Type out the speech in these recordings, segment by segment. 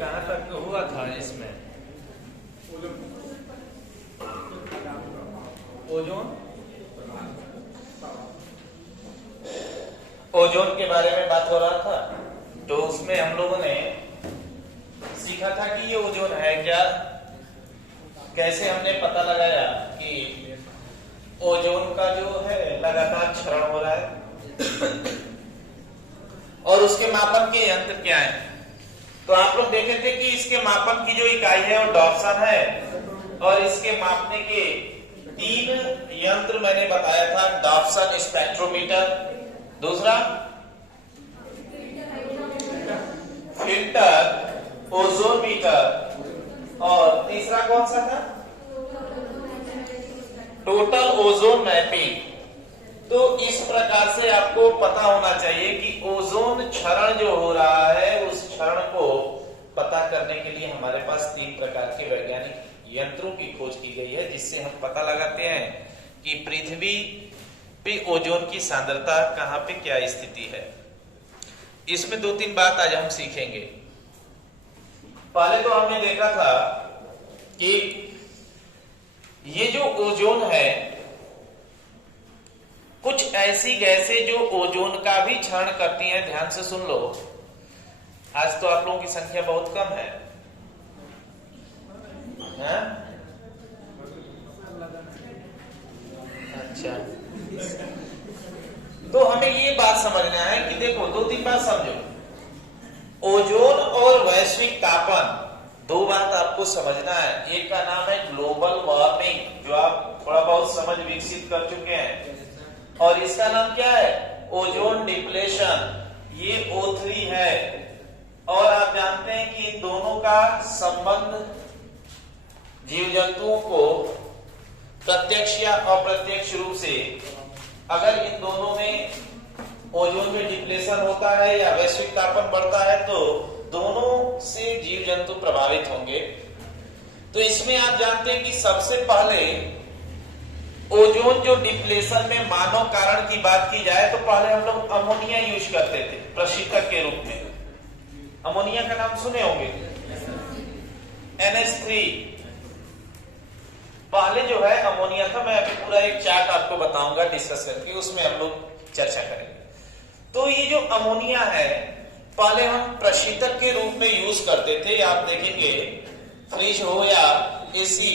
कहाँ तक हुआ था इसमें? ओजोन ओजोन के बारे में बात हो रहा था। तो उसमें हम लोगों ने सीखा था कि ये ओजोन है क्या, कैसे हमने पता लगाया कि ओजोन का जो है लगातार क्षरण हो रहा है और उसके मापन के यंत्र क्या है। तो आप लोग देखे थे कि इसके मापन की जो इकाई है वो डॉप्सन है और इसके मापने के 3 यंत्र मैंने बताया था। डॉप्सन स्पेक्ट्रोमीटर, दूसरा फिल्टर ओजोमीटर और तीसरा कौन सा था? Total ozone mapping. तो इस प्रकार से आपको पता होना चाहिए कि ओजोन क्षरण जो हो रहा है उस क्षरण को पता करने के लिए हमारे पास 3 प्रकार के वैज्ञानिक यंत्रों की खोज की गई है, जिससे हम पता लगाते हैं कि पृथ्वी पे ओजोन की सांद्रता कहां पे क्या स्थिति है। इसमें 2-3 बात आज हम सीखेंगे। पहले तो हमने देखा था कि ये जो ओजोन है, कुछ ऐसी गैसें जो ओजोन का भी क्षरण करती हैं। ध्यान से सुन लो, आज तो आप लोगों की संख्या बहुत कम है, हाँ? अच्छा, तो हमें ये बात समझना है कि देखो 2-3 बात समझो। ओजोन और वैश्विक तापन, 2 बात आपको समझना है। एक का नाम है ग्लोबल वार्मिंग, जो आप थोड़ा बहुत समझ विकसित कर चुके हैं, और इसका नाम क्या है? Ozone depletion. ये O3 है। और आप जानते हैं कि इन दोनों का संबंध जीव जंतुओं को प्रत्यक्ष या अप्रत्यक्ष रूप से, अगर इन दोनों में ओजोन में डिप्लेशन होता है या वैश्विक तापन बढ़ता है तो दोनों से जीव जंतु प्रभावित होंगे। तो इसमें आप जानते हैं कि सबसे पहले ओजोन जो डिप्लेशन में मानव कारण की बात की जाए तो पहले हम लोग अमोनिया यूज करते थे प्रशीतक के रूप में। अमोनिया का नाम सुने होंगे, NH3 पहले जो है अमोनिया था। मैं अभी पूरा एक चार्ट आपको बताऊंगा डिस्कस करके, उसमें हम लोग चर्चा करेंगे। तो ये जो अमोनिया है पहले हम प्रशीतक के रूप में यूज करते थे। आप देखेंगे फ्रिज हो या एसी,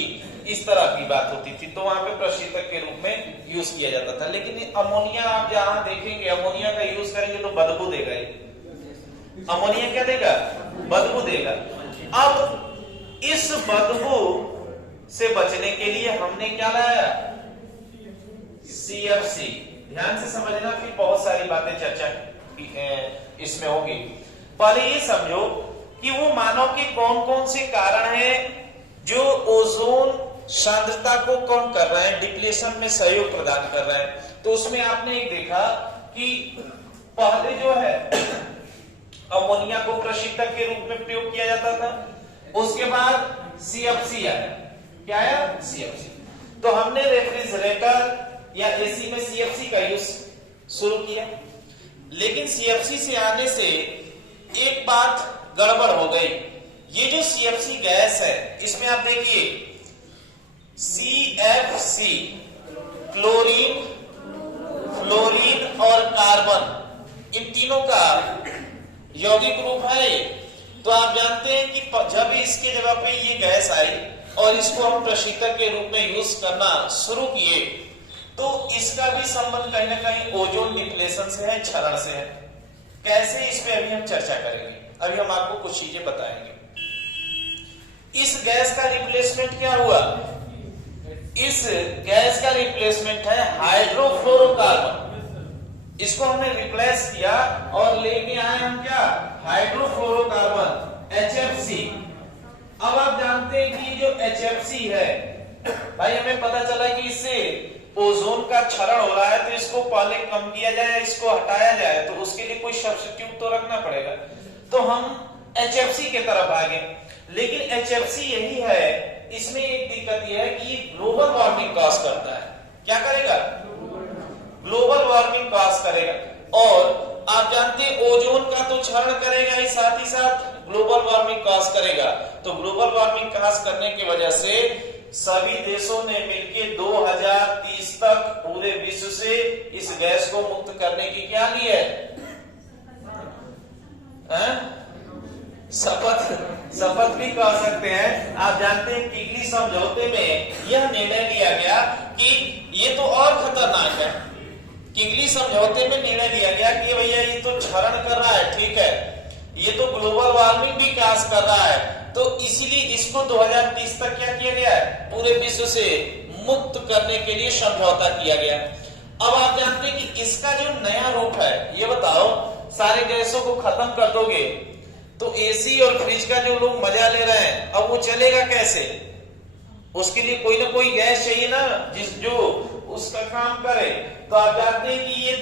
इस तरह की बात होती थी, तो वहां पे प्रशीतक के रूप में यूज किया जाता था। लेकिन अमोनिया आप जहां देखेंगे, अमोनिया का यूज करेंगे तो बदबू देगा। अमोनिया क्या देगा? बदबू देगा। अब इस बदबू से बचने के लिए हमने क्या लाया? CFC। ध्यान से समझना, फिर बहुत सारी बातें चर्चा इसमें होगी। पहले ये समझो कि वो मानव के कौन कौन से कारण हैं जो ओजोन सांद्रता को कम कर रहे हैं, डिप्लेशन में सहयोग प्रदान कर रहे हैं। तो उसमें आपने एक देखा कि पहले जो है अमोनिया को प्रशीतक के रूप में प्रयोग किया जाता था, उसके बाद CFC आया। क्या आया? CFC। तो हमने रेफ्रिजरेटर या एसी में CFC का यूज शुरू किया, लेकिन CFC से आने से एक बात गड़बड़ हो गई। ये जो CFC गैस है, इसमें आप देखिए CFC क्लोरीन, फ्लोरीन और कार्बन, इन तीनों का यौगिक रूप है। तो आप जानते हैं कि जब इसके जगह पे ये गैस आई और इसको हम प्रशीतक के रूप में यूज करना शुरू किए, तो इसका भी संबंध कहीं ना कहीं ओजोन डिप्लेशन से है, क्षरण से है। कैसे, इस पे अभी हम चर्चा करेंगे। अभी हम आपको कुछ चीजें बताएंगे। इस गैस का रिप्लेसमेंट क्या हुआ? इस गैस का रिप्लेसमेंट है हाइड्रोफ्लोरोकार्बन। इसको हमने रिप्लेस किया और लेके आए हम क्या? Hydrofluorocarbon, HFC। अब आप जानते हैं कि जो HFC है, भाई हमें पता चला कि इससे ओजोन का क्षरण हो रहा है, तो इसको पहले कम किया जाए, इसको हटाया जाए, तो उसके लिए कोई सब्स्टिट्यूट तो रखना पड़ेगा। तो हम HFC के तरफ भागे। लेकिन HFC यही है, इसमें एक दिक्कत यह है कि ग्लोबल वार्मिंग कॉज करता है। क्या करेगा? ग्लोबल वार्मिंग कॉज करेगा। और आप जानते हैं ओजोन का तो क्षरण करेगा ही, साथ ही साथ ग्लोबल वार्मिंग कॉज करेगा। तो ग्लोबल वार्मिंग कॉज करने की वजह से सभी देशों ने मिलकर 2030 तक पूरे विश्व से इस गैस को मुक्त करने की क्या ली है? शपथ भी कह सकते हैं। आप जानते हैं किगली समझौते में यह निर्णय लिया गया कि ये तो और खतरनाक है। किगली समझौते में निर्णय लिया गया कि भैया ये तो क्षरण कर रहा है, ठीक है, ये तो ग्लोबल वार्मिंग भी काज कर रहा है, तो इसीलिए इसको 2030 तक क्या किया गया है? पूरे विश्व से मुक्त करने के लिए समझौता किया गया। अब आप जानते हैं कि इसका जो नया रूप है, ये बताओ, सारे गैसों को खत्म कर दोगे तो एसी और फ्रिज का जो लोग मजा ले रहे हैं, अब वो चलेगा कैसे? उसके लिए कोई ना कोई गैस चाहिए ना, जो उसका काम करे। तो आप जानते हैं कि ये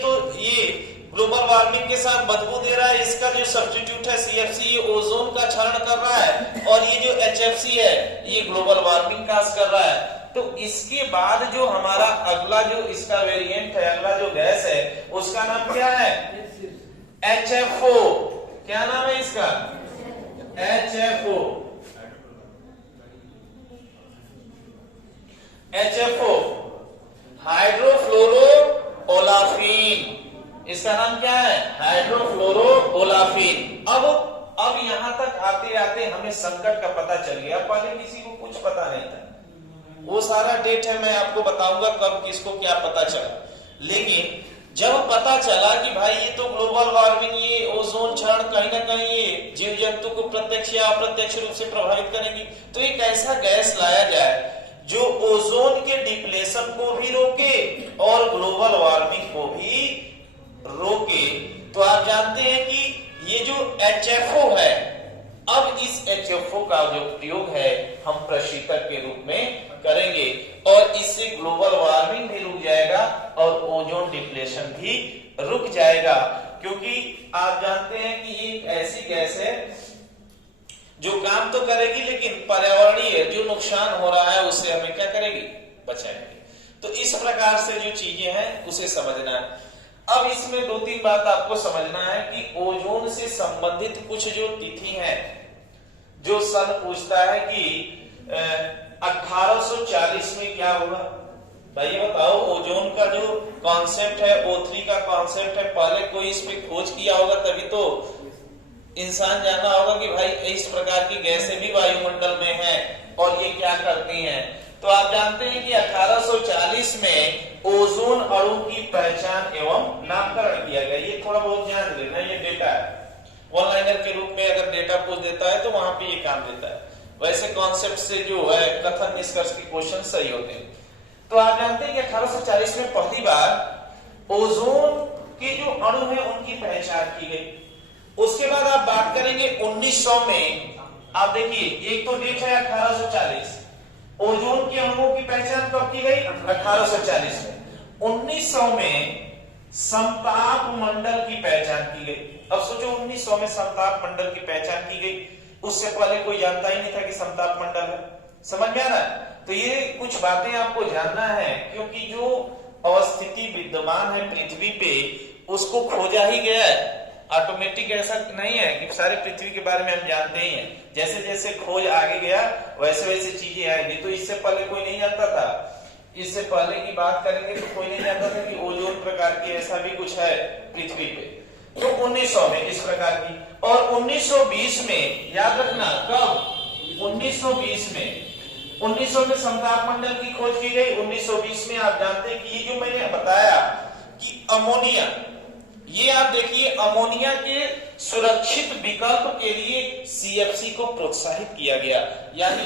ग्लोबल वार्मिंग के साथ बदबू दे रहा है। इसका जो सब्स्टिट्यूट है CFC, ये ओजोन का क्षरण कर रहा है, और ये जो HFC है ये ग्लोबल वार्मिंग काज कर रहा है। तो इसके बाद जो हमारा अगला जो इसका वेरिएंट है, अगला जो गैस है, उसका नाम क्या है? HFO। क्या नाम है इसका? HFO। HFO हाइड्रोफ्लोरो ओलाफिन। इसका नाम क्या है? हाइड्रोफ्लोरो ओलाफिन। अब यहां तक आते आते हमें संकट का पता चल गया। पहले किसी को कुछ पता नहीं था। वो सारा डेट है, मैं आपको बताऊंगा कब किसको क्या पता चला। लेकिन जब पता चला कि भाई ये तो ग्लोबल वार्मिंग, ये ओजोन क्षरण कहीं ना कहीं ये जीव जंतु को प्रत्यक्ष या अप्रत्यक्ष रूप से प्रभावित करेगी, तो एक ऐसा गैस लाया जाए जो ओजोन के डिप्लेशन को भी रोके और ग्लोबल वार्मिंग को भी रोके। तो आप जानते हैं कि ये जो HFO है, अब इस HFO का जो प्रयोग है हम प्रशीतक के रूप में करेंगे, और इससे ग्लोबल वार्मिंग भी रुक जाएगा और ओजोन डिप्लेशन भी रुक जाएगा। क्योंकि आप जानते हैं कि ये एक ऐसी गैस है जो काम तो करेगी, लेकिन पर्यावरणीय जो नुकसान हो रहा है उससे हमें क्या करेगी? बचाएगी। तो इस प्रकार से जो चीजें हैं उसे समझना है। अब इसमें 2-3 बात आपको समझना है कि ओजोन से संबंधित कुछ जो तिथि है, जो सन पूछता है कि 1840 में क्या होगा। भाई ये बताओ, ओजोन का जो कॉन्सेप्ट है, O3 का कॉन्सेप्ट है, पहले कोई इस पे खोज किया होगा तभी तो इंसान जाना होगा कि भाई इस प्रकार की गैसें भी वायुमंडल में हैं और ये क्या करती हैं। तो आप जानते हैं कि 1840 में ओजोन अणु की पहचान एवं नामकरण किया गया। ये थोड़ा बहुत जान लेना, ये डेटा है। वन लाइनर के रूप में अगर डेटा पूछ देता है तो वहां पे ये काम देता है। वैसे कॉन्सेप्ट से जो है कथन निष्कर्ष के क्वेश्चन सही होते हैं। तो आप जानते हैं कि 1840 में पहली बार ओजोन के जो अणु है उनकी पहचान की गई। उसके बाद आप बात करेंगे 1900 में। आप देखिए, एक तो डेट है 1840, ओजोन के अणुओं की पहचान कब की गई? 1840 में। 1900 में समताप मंडल की पहचान की गई। अब सोचो, 1900 में समताप मंडल की पहचान की गई, उससे पहले कोई जानता ही नहीं था कि समताप मंडल है। समझ में आ रहा है? तो ये कुछ बातें आपको जानना है, क्योंकि जो अवस्थिति विद्यमान है पृथ्वी पे उसको खोजा ही गया है। ऑटोमेटिक ऐसा नहीं है कि सारे पृथ्वी के बारे में हम जानते ही हैं। जैसे जैसे खोज आगे गया वैसे वैसे चीजें आएंगी। तो इससे पहले कोई नहीं जानता था। इससे पहले की बात करेंगे तो कोई नहीं जानता था कि ओजोन प्रकार की ऐसा भी कुछ है पृथ्वी पे। तो 1900 में इस प्रकार की, और 1920 में याद रखना, कब? 1920 में समताप मंडल की खोज की गई। 1920 में आप जानते हैं कि ये जो मैंने बताया कि अमोनिया, ये आप देखिए, अमोनिया के सुरक्षित विकल्प के लिए CFC को प्रोत्साहित किया गया। यानी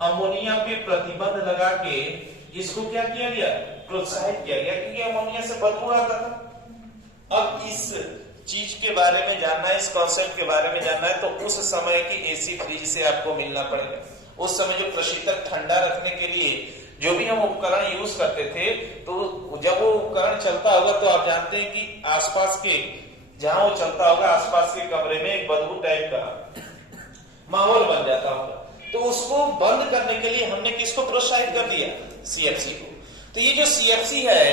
अमोनिया पे प्रतिबंध लगा के इसको क्या किया गया? प्रोत्साहित किया गया, क्योंकि अमोनिया से बदबू आता था। अब इस चीज के बारे में जानना है, इस कॉन्सेप्ट के बारे में जानना है, तो उस समय की एसी फ्रिज से आपको मिलना पड़ेगा। उस समय जो प्रशीतक ठंडा रखने के लिए जो भी हम उपकरण यूज करते थे, तो जब वो उपकरण चलता होगा तो आप जानते हैं कि आसपास के, जहां वो चलता होगा आसपास के कमरे में एक बदबू टाइप का माहौल बन जाता होगा। तो उसको बंद करने के लिए हमने किसको प्रोत्साहित कर दिया? CFC को। तो ये जो CFC है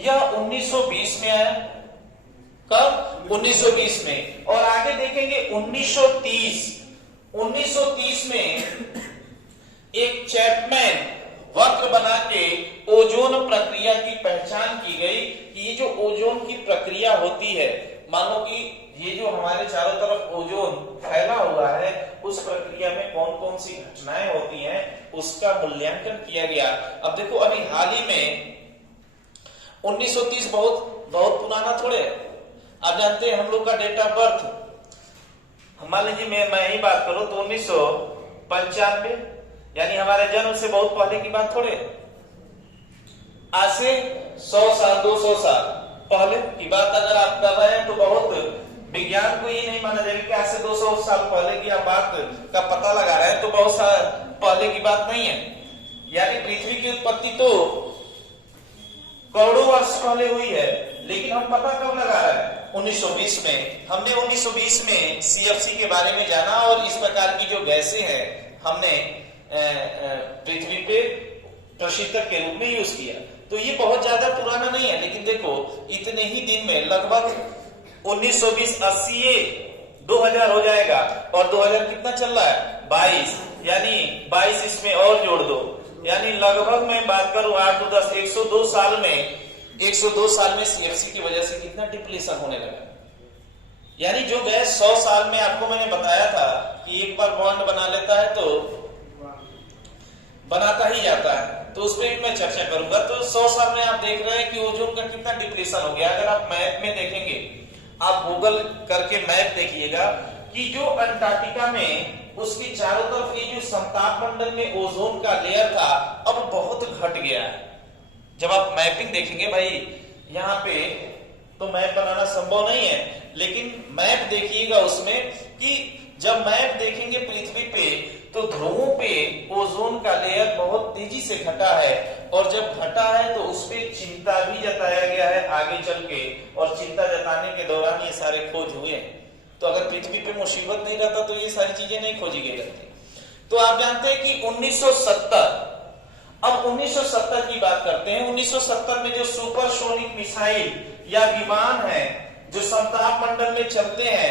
यह 1920 में आया। कब? 1920 में। और आगे देखेंगे 1930 में एक चैपमैन वक्र बना के ओजोन प्रक्रिया की पहचान की गई कि ये जो ओजोन की प्रक्रिया होती है, मान लो कि ये जो हमारे चारों तरफ ओजोन फैला हुआ है, उस प्रक्रिया में कौन कौन सी घटनाएं होती हैं, उसका मूल्यांकन किया गया। अब देखो, अभी हाल ही में 1930 बहुत बहुत पुराना थोड़े है। आप जानते हैं हम लोग का डेट ऑफ बर्थ, मान लीजिए मैं ही बात करूं तो 1995, यानी हमारे जन्म से बहुत पहले की बात थोड़े। आज से 100 साल 200 साल पहले की बात अगर आप कर रहे हैं तो बहुत विज्ञान को ये नहीं माना जाएगा कि आज से 200 साल पहले की आप बात का पता लगा रहे हैं तो बहुत साल पहले की बात नहीं है। यानी पृथ्वी की उत्पत्ति तो करोड़ों वर्ष पहले हुई है, लेकिन हम पता कब लगा रहे हैं? 1920 में। हमने 1920 में सीएफसी के बारे में जाना और इस प्रकार की जो गैसें हैं हमने पृथ्वी पे प्रशीतक के रूप में यूज किया। तो ये बहुत ज्यादा पुराना नहीं है, लेकिन देखो इतने ही दिन में लगभग 1920 80 2000 हो जाएगा, और 2000 कितना चल रहा है? 22, यानी 22 इसमें और जोड़ दो, यानी लगभग मैं बात करूं 8 to 10 102 साल में सीएफसी की वजह से कितना डिप्लीशन होने लगा। यानी जो गैस 100 साल में, आपको मैंने बताया था कि एक बार बॉन्ड बना लेता है तो बनाता ही जाता है, तो उस पर भी मैं चर्चा करूंगा। तो 100 साल में आप देख रहे हैं कि ओजोन का कितना डिप्लीशन हो गया। अगर आप मैप में देखेंगे, आप गूगल करके मैप देखिएगा कि जो अंटार्कटिका में उसके चारों तरफ ये जो समताप मंडल में ओजोन का लेयर था, अब बहुत घट गया है। जब आप मैपिंग देखेंगे, भाई यहाँ पे तो मैप बनाना संभव नहीं है, लेकिन मैप देखिएगा उसमें कि जब मैप देखेंगे पृथ्वी पे तो ध्रुवों पे ओजोन का लेयर बहुत तेजी से घटा है, और जब घटा है तो उस पर चिंता भी जताया गया है आगे चल के, और चिंता जताने के दौरान ये सारे खोज हुए हैं। तो अगर पृथ्वी पे मुसीबत नहीं रहता तो ये सारी चीजें नहीं खोजी गई रहती। तो आप जानते हैं कि 1970, अब 1970 की बात करते हैं। 1970 में जो सुपरसोनिक मिसाइल या विमान है जो समताप मंडल में चलते हैं,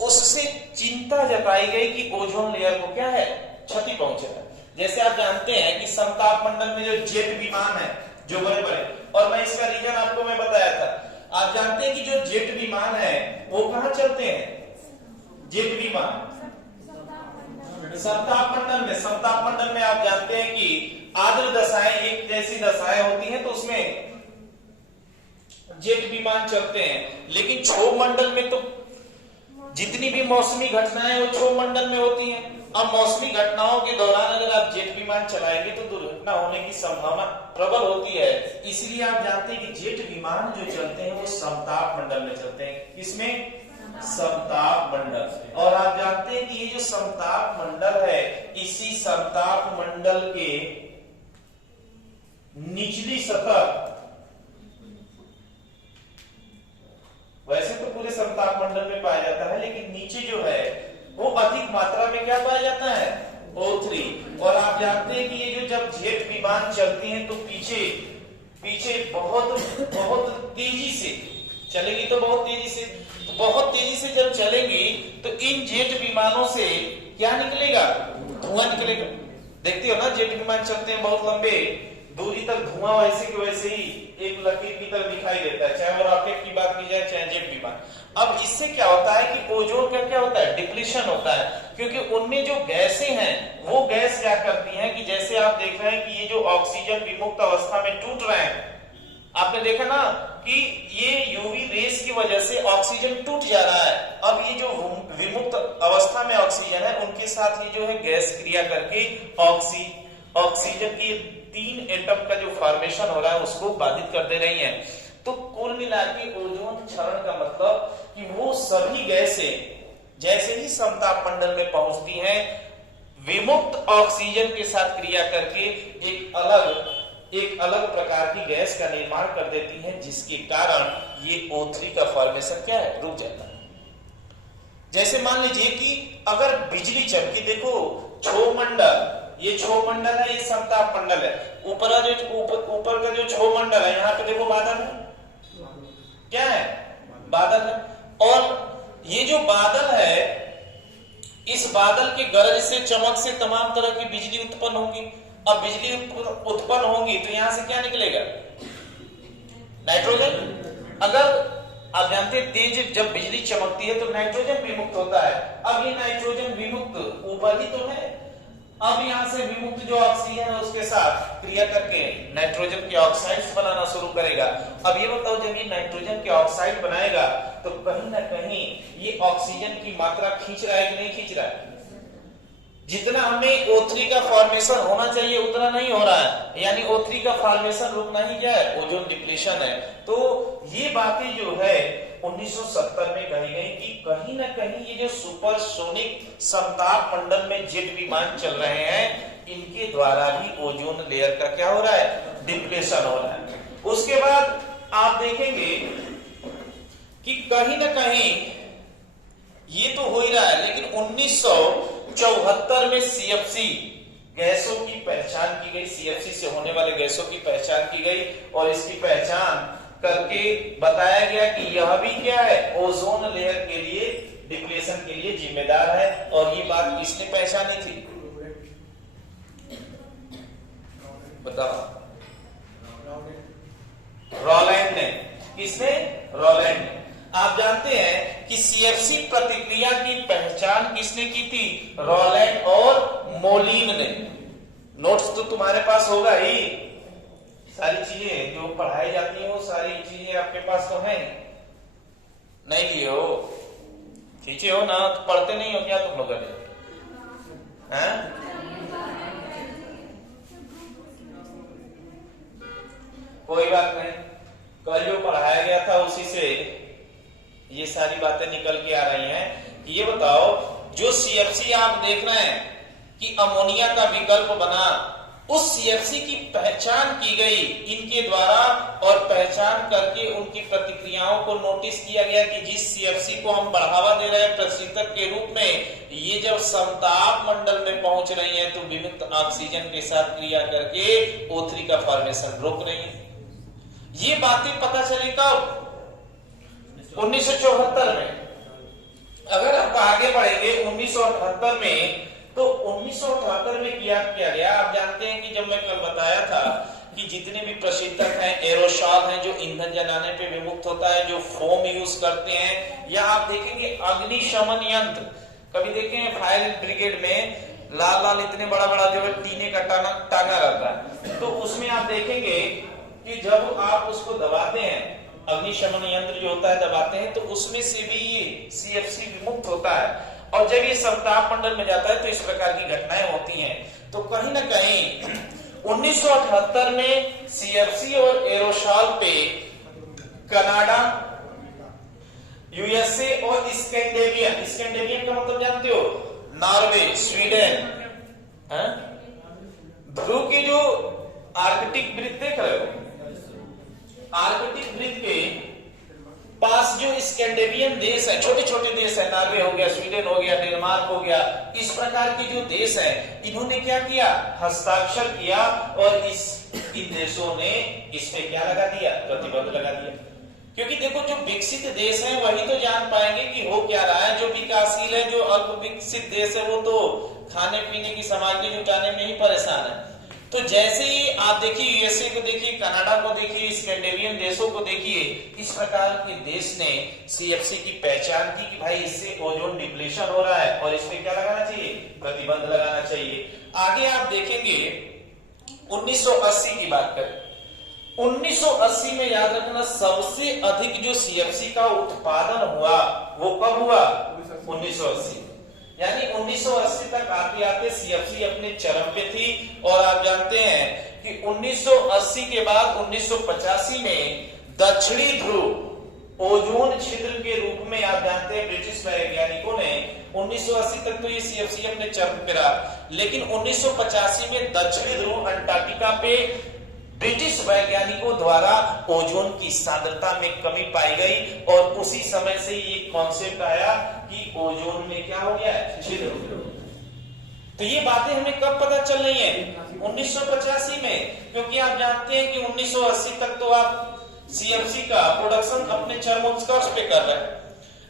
उससे चिंता जताई गई कि ओजोन लेयर को क्या है, क्षति पहुंचेगा। जैसे आप जानते हैं कि समताप मंडल में जो जेट विमान है जो बड़े बड़े, और मैं इसका रीजन आपको मैं बताया था। आप जानते हैं कि जो जेट विमान है वो कहां चलते हैं? जेट विमान समताप मंडल में। समताप मंडल में आप जानते हैं कि आर्द्र दशाएं, एक जैसी दशाएं होती हैं, तो उसमें जेट विमान चलते हैं। लेकिन क्षोभ मंडल में तो जितनी भी मौसमी घटनाएं वो क्षोभ मंडल में होती हैं। अब मौसमी घटनाओं के दौरान अगर आप जेट विमान चलाएंगे तो दुर्घटना होने की संभावना प्रबल होती है। इसलिए आप जानते हैं कि जेट विमान जो चलते हैं वो समताप मंडल में चलते हैं। किसमें? समताप मंडल। और आप जानते हैं कि ये जो समताप मंडल है, इसी समताप मंडल के निचली सतह, वैसे तो पूरे समताप मंडल में पाया जाता है, लेकिन नीचे जो है वो अधिक मात्रा में क्या पाया जाता है? O3। और आप जानते हैं कि ये जो जब जेट विमान चलती हैं तो पीछे पीछे बहुत बहुत तेजी से चलेगी, तो बहुत तेजी से जब चलेंगी तो इन जेट विमानों से क्या निकलेगा? धुआं निकलेगा। देखते हो ना, जेट विमान चलते हैं बहुत लंबे दूरी तक, धुआं वैसे के वैसे ही एक लकीर की तरह दिखाई देता है, चाहे वो रॉकेट की बात की जाए चाहे जेट विमान। अब इससे क्या होता है कि ओजोन का क्या होता है? डिप्लीशन होता है, क्योंकि उनमें जो गैसें हैं वो गैस क्या करती हैं कि जैसे आप देख रहे हैं कि ये जो ऑक्सीजन विमुक्त अवस्था में टूट रहे हैं, आपने देखा ना कि ये यूवी रेस की वजह से ऑक्सीजन टूट जा रहा है। अब ये जो विमुक्त अवस्था में ऑक्सीजन है उनके साथ ये जो है गैस क्रिया करके ऑक्सीजन की 3 एटम का जो फॉर्मेशन हो रहा है उसको बाधित कर दे रही है। तो कुल मिलाकर ओजोन क्षरण का मतलब कि वो सभी गैसें जैसे ही समताप मंडल में पहुंचती हैं, विमुक्त ऑक्सीजन के साथ क्रिया करके एक अलग प्रकार की गैस का निर्माण कर देती हैं, जिसके कारण ये O3 का फॉर्मेशन क्या है? रुक जाता है। जैसे मान लीजिए कि अगर बिजली चमकी, देखो क्षोभ मंडल, ये क्षोभ मंडल है, ये समताप मंडल है। ऊपर का जो क्षोभ मंडल है, यहाँ पे देखो बादल है, जो बादल है, इस बादल के गरज से, चमक से तमाम तरह की बिजली उत्पन्न होगी। अब बिजली उत्पन्न होगी तो यहां से क्या निकलेगा? नाइट्रोजन। अगर आप जानते हैं तेज जब बिजली चमकती है तो नाइट्रोजन विमुक्त होता है। अब ये नाइट्रोजन विमुक्त ऊपर ही तो है, अब यहां से विमुक्त जो ऑक्सीजन है उसके साथ क्रिया करके नाइट्रोजन के ऑक्साइड्स बनाना शुरू करेगा। अब ये बताओ, जब ये नाइट्रोजन के ऑक्साइड बनाएगा तो कहीं ना कहीं ये ऑक्सीजन की मात्रा खींच रहा है कि नहीं खींच रहा है? जितना हमें O3 का फॉर्मेशन होना चाहिए उतना नहीं हो रहा है, यानी O3 का फॉर्मेशन रुकना ही क्या है? ओजोन डिप्लीशन है। तो ये बातें जो है 1970 में कही गई कि कहीं ना कहीं ये जो सुपरसोनिक समताप मंडल में जेट विमान चल रहे हैं, इनके द्वारा भी ओजोन लेयर का क्या हो रहा है? डिप्लेशन हो रहा है। उसके बाद आप देखेंगे कि कहीं ना कहीं ये तो हो ही रहा है, लेकिन 1974 में CFC गैसों की पहचान की गई, CFC से होने वाले गैसों की पहचान की गई और इसकी पहचान करके बताया गया कि यह भी क्या है? ओजोन लेयर के लिए डिप्लेशन के लिए जिम्मेदार है। और ये बात किसने पहचानी थी? बताओ। रॉलैंड ने। किसने? रॉलैंड ने। आप जानते हैं कि CFC प्रतिक्रिया की पहचान किसने की थी? रॉलैंड और मोलिन ने। नोट्स तो तुम्हारे पास होगा ही, सारी चीजें जो पढ़ाई जाती हैं वो सारी चीजें आपके पास तो हैं। नहीं लिए हो, खींचे हो ना, तो पढ़ते नहीं हो क्या तुम लोग? हैं? कोई बात नहीं, कल जो पढ़ाया गया था उसी से ये सारी बातें निकल के आ रही हैं। ये बताओ, जो CFC आप देख रहे हैं कि अमोनिया का विकल्प बना, उस CFC की पहचान की गई इनके द्वारा और पहचान करके उनकी प्रतिक्रियाओं को नोटिस किया गया कि जिस CFC को हम बढ़ावा दे रहे हैं प्रशीतक के रूप में, ये जब समताप मंडल में पहुंच रही है तो विमुक्त ऑक्सीजन के साथ क्रिया करके O3 का फॉर्मेशन रोक रही है। ये बातें पता चली कब? 1974 में। अगर आप आगे बढ़ेंगे 1978 में, तो 1978 में किया गया। आप जानते हैं कि जब मैं कल बताया था कि जितने भी प्रशीतक हैं, एरोसॉल हैं, जो ईंधन जलाने पे विमुक्त होता है, जो फोम यूज करते हैं, या आप देखेंगे अग्निशमन यंत्र, कभी देखें फायर ब्रिगेड में लाल लाल इतने बड़ा बड़ा जो है टीने का टांगा रहता है, तो उसमें आप देखेंगे कि जब आप उसको दबाते हैं, अग्निशमन यंत्र जो होता है दबाते हैं, तो उसमें से भी ये CFC विमुक्त होता है। और जब ये समताप मंडल में जाता है तो इस प्रकार की घटनाएं होती हैं। तो कहीं ना कहीं 1978 में CFC और एरोसॉल पे कनाडा, USA और स्कैंडिनेवियन का मतलब जानते हो? नॉर्वे, स्वीडन, ध्रुव की जो आर्कटिक वृत्त देख रहे हो, आर्कटिक वृत्त के पास जो स्कैंडिनेवियन देश है, छोटे छोटे देश है, नॉर्वे हो गया, स्वीडन हो गया, डेनमार्क हो गया, इस प्रकार के जो देश हैं, इन्होंने क्या किया? हस्ताक्षर किया और इन देशों ने इस पे क्या लगा दिया? प्रतिबंध लगा दिया। क्योंकि देखो, जो विकसित देश हैं वही तो जान पाएंगे कि हो क्या रहा है। जो विकासशील है, जो अल्प विकसित देश है, वो तो खाने पीने की सामग्री जुटाने में ही परेशान है। तो जैसे ही आप देखिए USA को देखिए, कनाडा को देखिए, स्कैंडिनेवियन देशों को देखिए, इस प्रकार के देश ने CFC की पहचान की कि भाई इससे ओजोन डिप्लेशन हो रहा है और इस पे क्या लगाना चाहिए? प्रतिबंध लगाना चाहिए। आगे आप देखेंगे 1980 की बात करें, 1980 में याद रखना सबसे अधिक जो CFC का उत्पादन हुआ वो कब हुआ? 1980। यानी 1980 तक आते आते CFC अपने चरम पे थी। और आप जानते हैं कि 1980 के बाद 1985 में दक्षिणी ध्रुव ओजोन छिद्र के रूप में, आप जानते हैं ब्रिटिश वैज्ञानिकों ने 1980 तक तो ये CFC अपने चरम पे रहा, लेकिन 1985 में दक्षिणी ध्रुव अंटार्कटिका पे ब्रिटिश वैज्ञानिकों द्वारा ओजोन की सांद्रता में कमी पाई गई और उसी समय से ये कॉन्सेप्ट आया कि ओजोन में क्या हो गया है? छिद्र। तो ये बातें हमें कब पता चल रही हैं? 1985 में। क्योंकि आप जानते हैं कि 1980 तक तो आप CFC का प्रोडक्शन अपने चरमोत्कर्ष पे कर रहे हैं,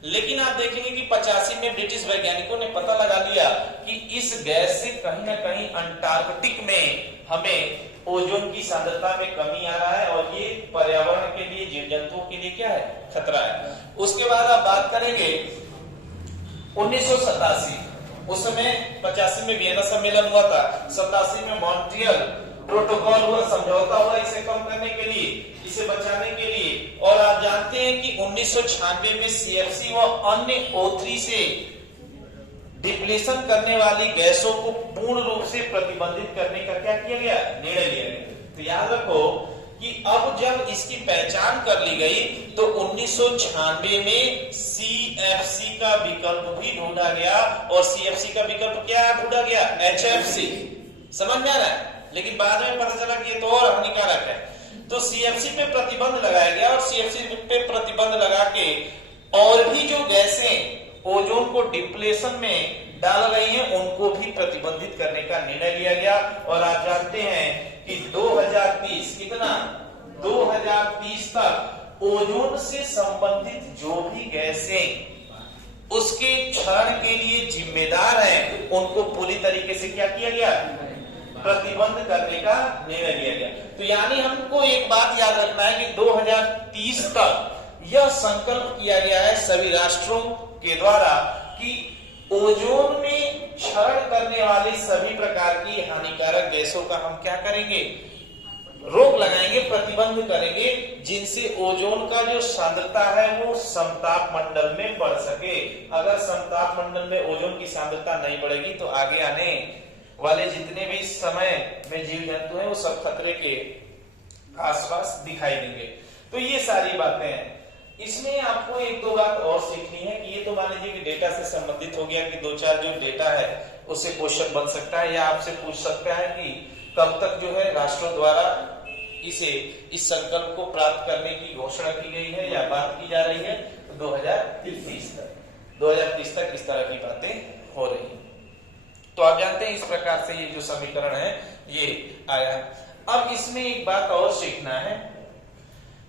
लेकिन आप देखेंगे कि 85 में ब्रिटिश वैज्ञानिकों ने पता लगा लिया कि इस गैस से कहीं ना कहीं अंटार्कटिक में हमें ओजोन की सांद्रता में कमी आ रहा है और ये पर्यावरण के लिए, जीव जंतुओं के लिए क्या है, खतरा है। उसके बाद आप बात करेंगे 1987, उस समय 85 में वियना सम्मेलन हुआ था, 87 में मॉन्ट्रियल प्रोटोकॉल हुआ, समझौता हुआ इसे कम करने के लिए, इसे बचाने के लिए। और आप जानते हैं कि 1996 में सीएफसी व अन्य O3 से डिप्लेशन करने वाली गैसों को पूर्ण रूप से प्रतिबंधित करने का क्या किया गया, निर्णय लिया गया। तो याद रखो कि अब जब इसकी पहचान कर ली गई तो 1996 में सीएफसी का विकल्प भी ढूंढा गया, और सीएफसी का विकल्प क्या ढूंढा गया, एचएफसी। समझ में आ रहा है? लेकिन बाद में पता चला कि ये तो और हानिकारक है, तो सीएफसी पे प्रतिबंध लगाया गया, और सीएफसी पे प्रतिबंध लगा के और भी जो गैसें ओजोन को डिप्लेशन में डाल रही हैं उनको भी प्रतिबंधित करने का निर्णय लिया गया। और आप जानते हैं कि 2030 कितना, 2030 तक ओजोन से संबंधित जो भी गैसें उसके क्षरण के लिए जिम्मेदार हैं उनको पूरी तरीके से क्या किया गया, प्रतिबंध करने का निर्णय लिया गया। तो यानी हमको एक बात याद रखना है कि 2030 तक यह संकल्प किया गया है सभी राष्ट्रों के द्वारा कि ओजोन में क्षरण करने वाली सभी प्रकार की हानिकारक गैसों का हम क्या करेंगे, रोक लगाएंगे, प्रतिबंध करेंगे, जिनसे ओजोन का जो सांद्रता है वो समताप मंडल में बढ़ सके। अगर समताप मंडल में ओजोन की सांद्रता नहीं बढ़ेगी तो आगे आने वाले जितने भी समय में जीव जंतु हैं वो सब खतरे के आसपास दिखाई देंगे। तो ये सारी बातें हैं। इसमें आपको एक दो बात और सीखनी है कि ये तो मान लीजिए कि डेटा से संबंधित हो गया कि दो चार जो डेटा है उससे क्वेश्चन बन सकता है, या आपसे पूछ सकता है कि कब तक जो है राष्ट्रों द्वारा इस संकल्प को प्राप्त करने की घोषणा की गई है या बात की जा रही है। तो 2030 तक इस तरह की बातें हो रही है। तो आप जानते हैं इस प्रकार से ये जो समीकरण है ये आया है। अब इसमें एक बात और सीखना है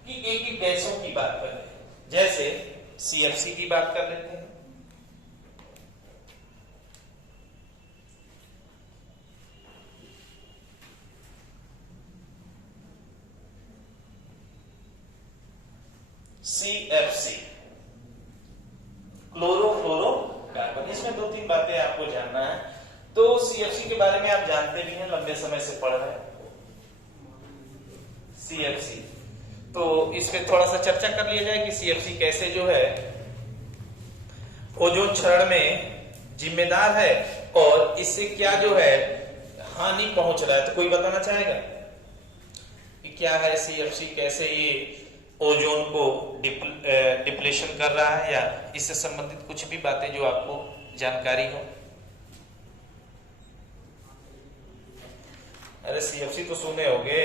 कि एक एक गैसों की बात करें, जैसे सीएफसी की बात कर लेते हैं। सीएफसी क्लोरोफ्लोरोकार्बन, इसमें दो तीन बातें आपको जानना है। तो सीएफसी के बारे में आप जानते भी हैं, लंबे समय से पढ़ रहे हैं सीएफसी। तो इस पे थोड़ा सा चर्चा कर लिया जाए कि सीएफसी कैसे जो है ओजोन क्षरण में जिम्मेदार है और इससे क्या जो है हानि पहुंच रहा है। तो कोई बताना चाहेगा कि क्या है सीएफसी, कैसे ये ओजोन को डिप्लेशन कर रहा है, या इससे संबंधित कुछ भी बातें जो आपको जानकारी हो। अरे सीएफसी तो सुने होंगे।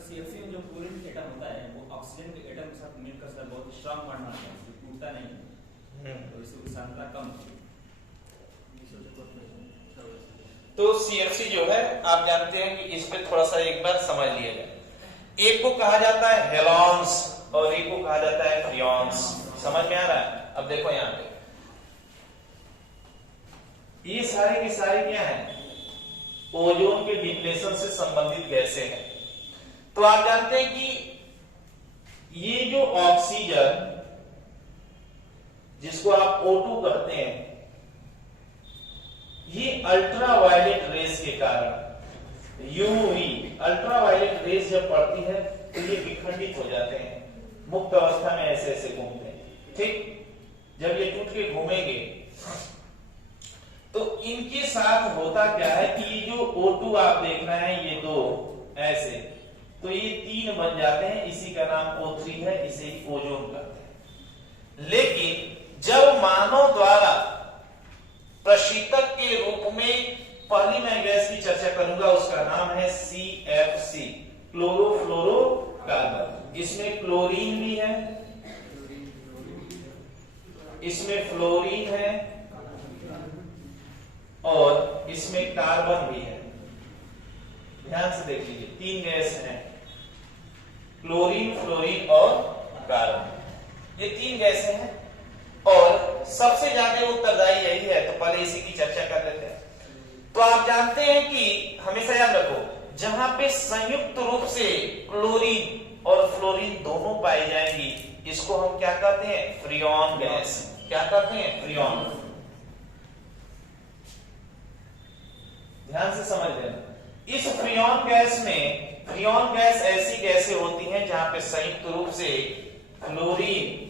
सीएफसी में जो क्लोरीन एटम होता है वो ऑक्सीजन के एटम के साथ मिलकर सर बहुत स्ट्रांग बॉन्ड बनाता है, टूटता नहीं है, तो इसकी सांद्रता कम होती है। तो सीएफसी जो है आप जानते हैं कि इस पे थोड़ा सा एक बार समझ लिया जाए। एक को कहा जाता है हेलॉन्स और एक को कहा जाता है फ्रियॉन्स। समझ में आ रहा है? अब देखो यहाँ पे ये सारे के सारे क्या है, ओजोन के डिप्लेशन से संबंधित गैसें हैं। तो आप जानते हैं कि ये जो ऑक्सीजन जिसको आप O2 कहते हैं, ये अल्ट्रावायलेट रेस के कारण यूवी अल्ट्रावायलेट रेस जब पड़ती है तो ये विखंडित हो जाते हैं, मुक्त अवस्था में ऐसे ऐसे घूमते हैं। ठीक, जब ये टूट के घूमेंगे तो इनके साथ होता क्या है कि ये जो O2 आप देखना है ये दो ऐसे, तो ये तीन बन जाते हैं, इसी का नाम O3 है, इसे ही ओजोन कहते हैं। लेकिन जब मानव द्वारा प्रशीतक के रूप में पहली मैं गैस की चर्चा करूंगा, उसका नाम है CFC, क्लोरोफ्लोरोकार्बन। इसमें क्लोरीन भी है, इसमें फ्लोरीन है और इसमें कार्बन भी है। ध्यान से देख लीजिए, तीन गैस हैं, क्लोरीन, फ्लोरीन और कार्बन। ये 3 गैसें हैं और सबसे ज्यादा उत्तरदायी यही है, तो पहले इसी की चर्चा कर लेते हैं। तो आप जानते हैं कि हमेशा याद रखो, जहां पे संयुक्त रूप से क्लोरीन और फ्लोरीन दोनों पाई जाएंगी, इसको हम क्या कहते हैं? Freon gas. क्या कहते हैं? फ्रियोन। ध्यान से समझ लेना। इस फ्रियोन गैस में, फ्रियोन गैस ऐसी गैसें होती हैं जहां पे संयुक्त रूप से फ्लोरीन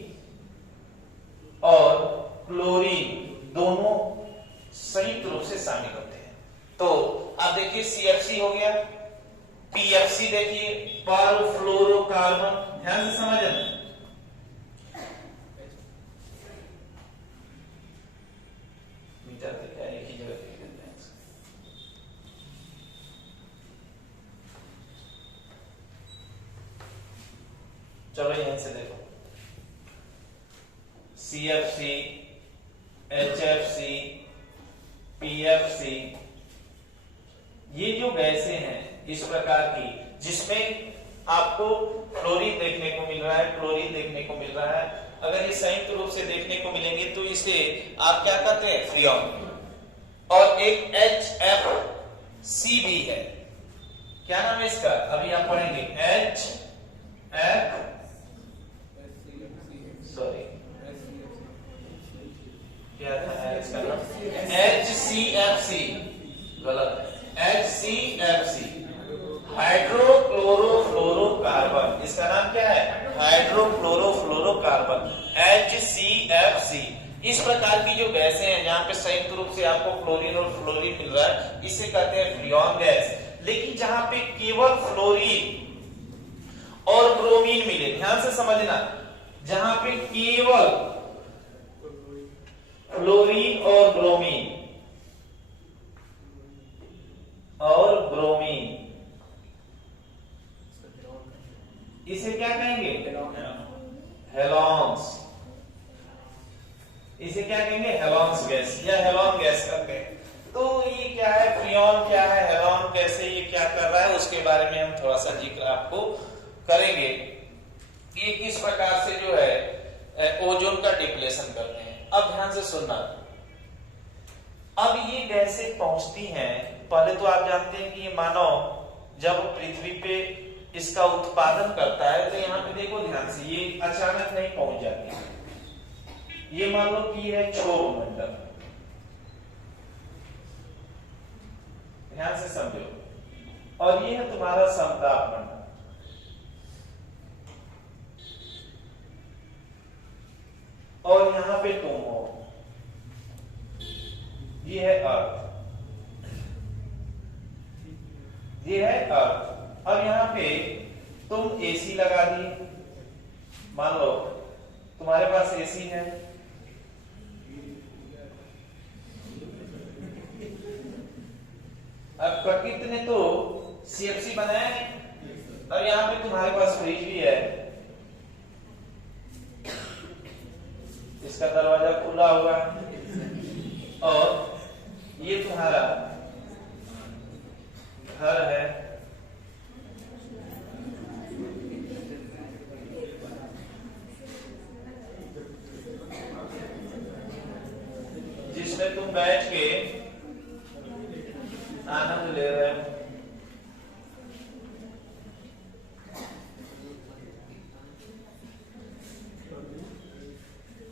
और क्लोरीन दोनों संयुक्त रूप से शामिल होते हैं। तो आप देखिए CFC हो गया, PFC देखिए, परफ्लोरोकार्बन। ध्यान से समझना। मीटर देखा एक ही जगह लिख देते हैं। चलो यहां से देखो, CFC, HFC, PFC, ये जो गैसें हैं इस प्रकार की, जिसमें आपको फ्लोरीन देखने को मिल रहा है, क्लोरीन देखने को मिल रहा है, अगर ये संयुक्त रूप से देखने को मिलेंगे तो इसे आप क्या कहते हैं? फ्रियोन। और एक HFC भी है, क्या नाम है इसका? अभी आप पढ़ेंगे। क्या था इसका नाम? HCFC। गलत है, HCFC, हाइड्रोक्लोरोफ्लोरोकार्बन। इसका नाम क्या है? Hydrochlorofluorocarbon, HCFC। इस प्रकार की जो गैसें हैं जहां पे संयुक्त रूप से आपको क्लोरीन और फ्लोरीन मिल रहा है, इसे कहते हैं फ्रियोन गैस। लेकिन जहां पे केवल फ्लोरीन और ब्रोमीन मिले, ध्यान से समझना, जहां पे केवल फ्लोरीन और ब्रोमीन इसे क्या कहेंगे? हेलोन्स। इसे क्या कहेंगे? हेलोन्स गैस या हेलोन गैस कहते हैं। तो ये क्या है? फ्रियोन क्या है? हेलोन कैसे ये क्या कर रहा है, उसके बारे में हम थोड़ा सा जिक्र आपको करेंगे। ये किस प्रकार से जो है ओजोन का डिप्लेशन करते हैं। अब ध्यान से सुनना। अब ये गैसें पहुंचती हैं, पहले तो आप जानते हैं कि ये मानव जब पृथ्वी पे इसका उत्पादन करता है, तो यहाँ पे देखो ध्यान से, ये अचानक नहीं पहुंच जाती। ये मान लो कि है क्षोभ मंडल, ध्यान से समझो, और ये है तुम्हारा समताप मंडल। और यहां पे तुम हो, ये है अर्थ, ये है अर्थ। अब यहां पे तुम एसी लगा दी, मान लो तुम्हारे पास एसी है, अब प्रकृति ने तो CFC बनाया है। अब यहां पे तुम्हारे पास फ्रिज भी है, इसका दरवाजा खुला हुआ है, और ये तुम्हारा घर है, जिसमें तुम बैठ के आनंद ले रहे हो।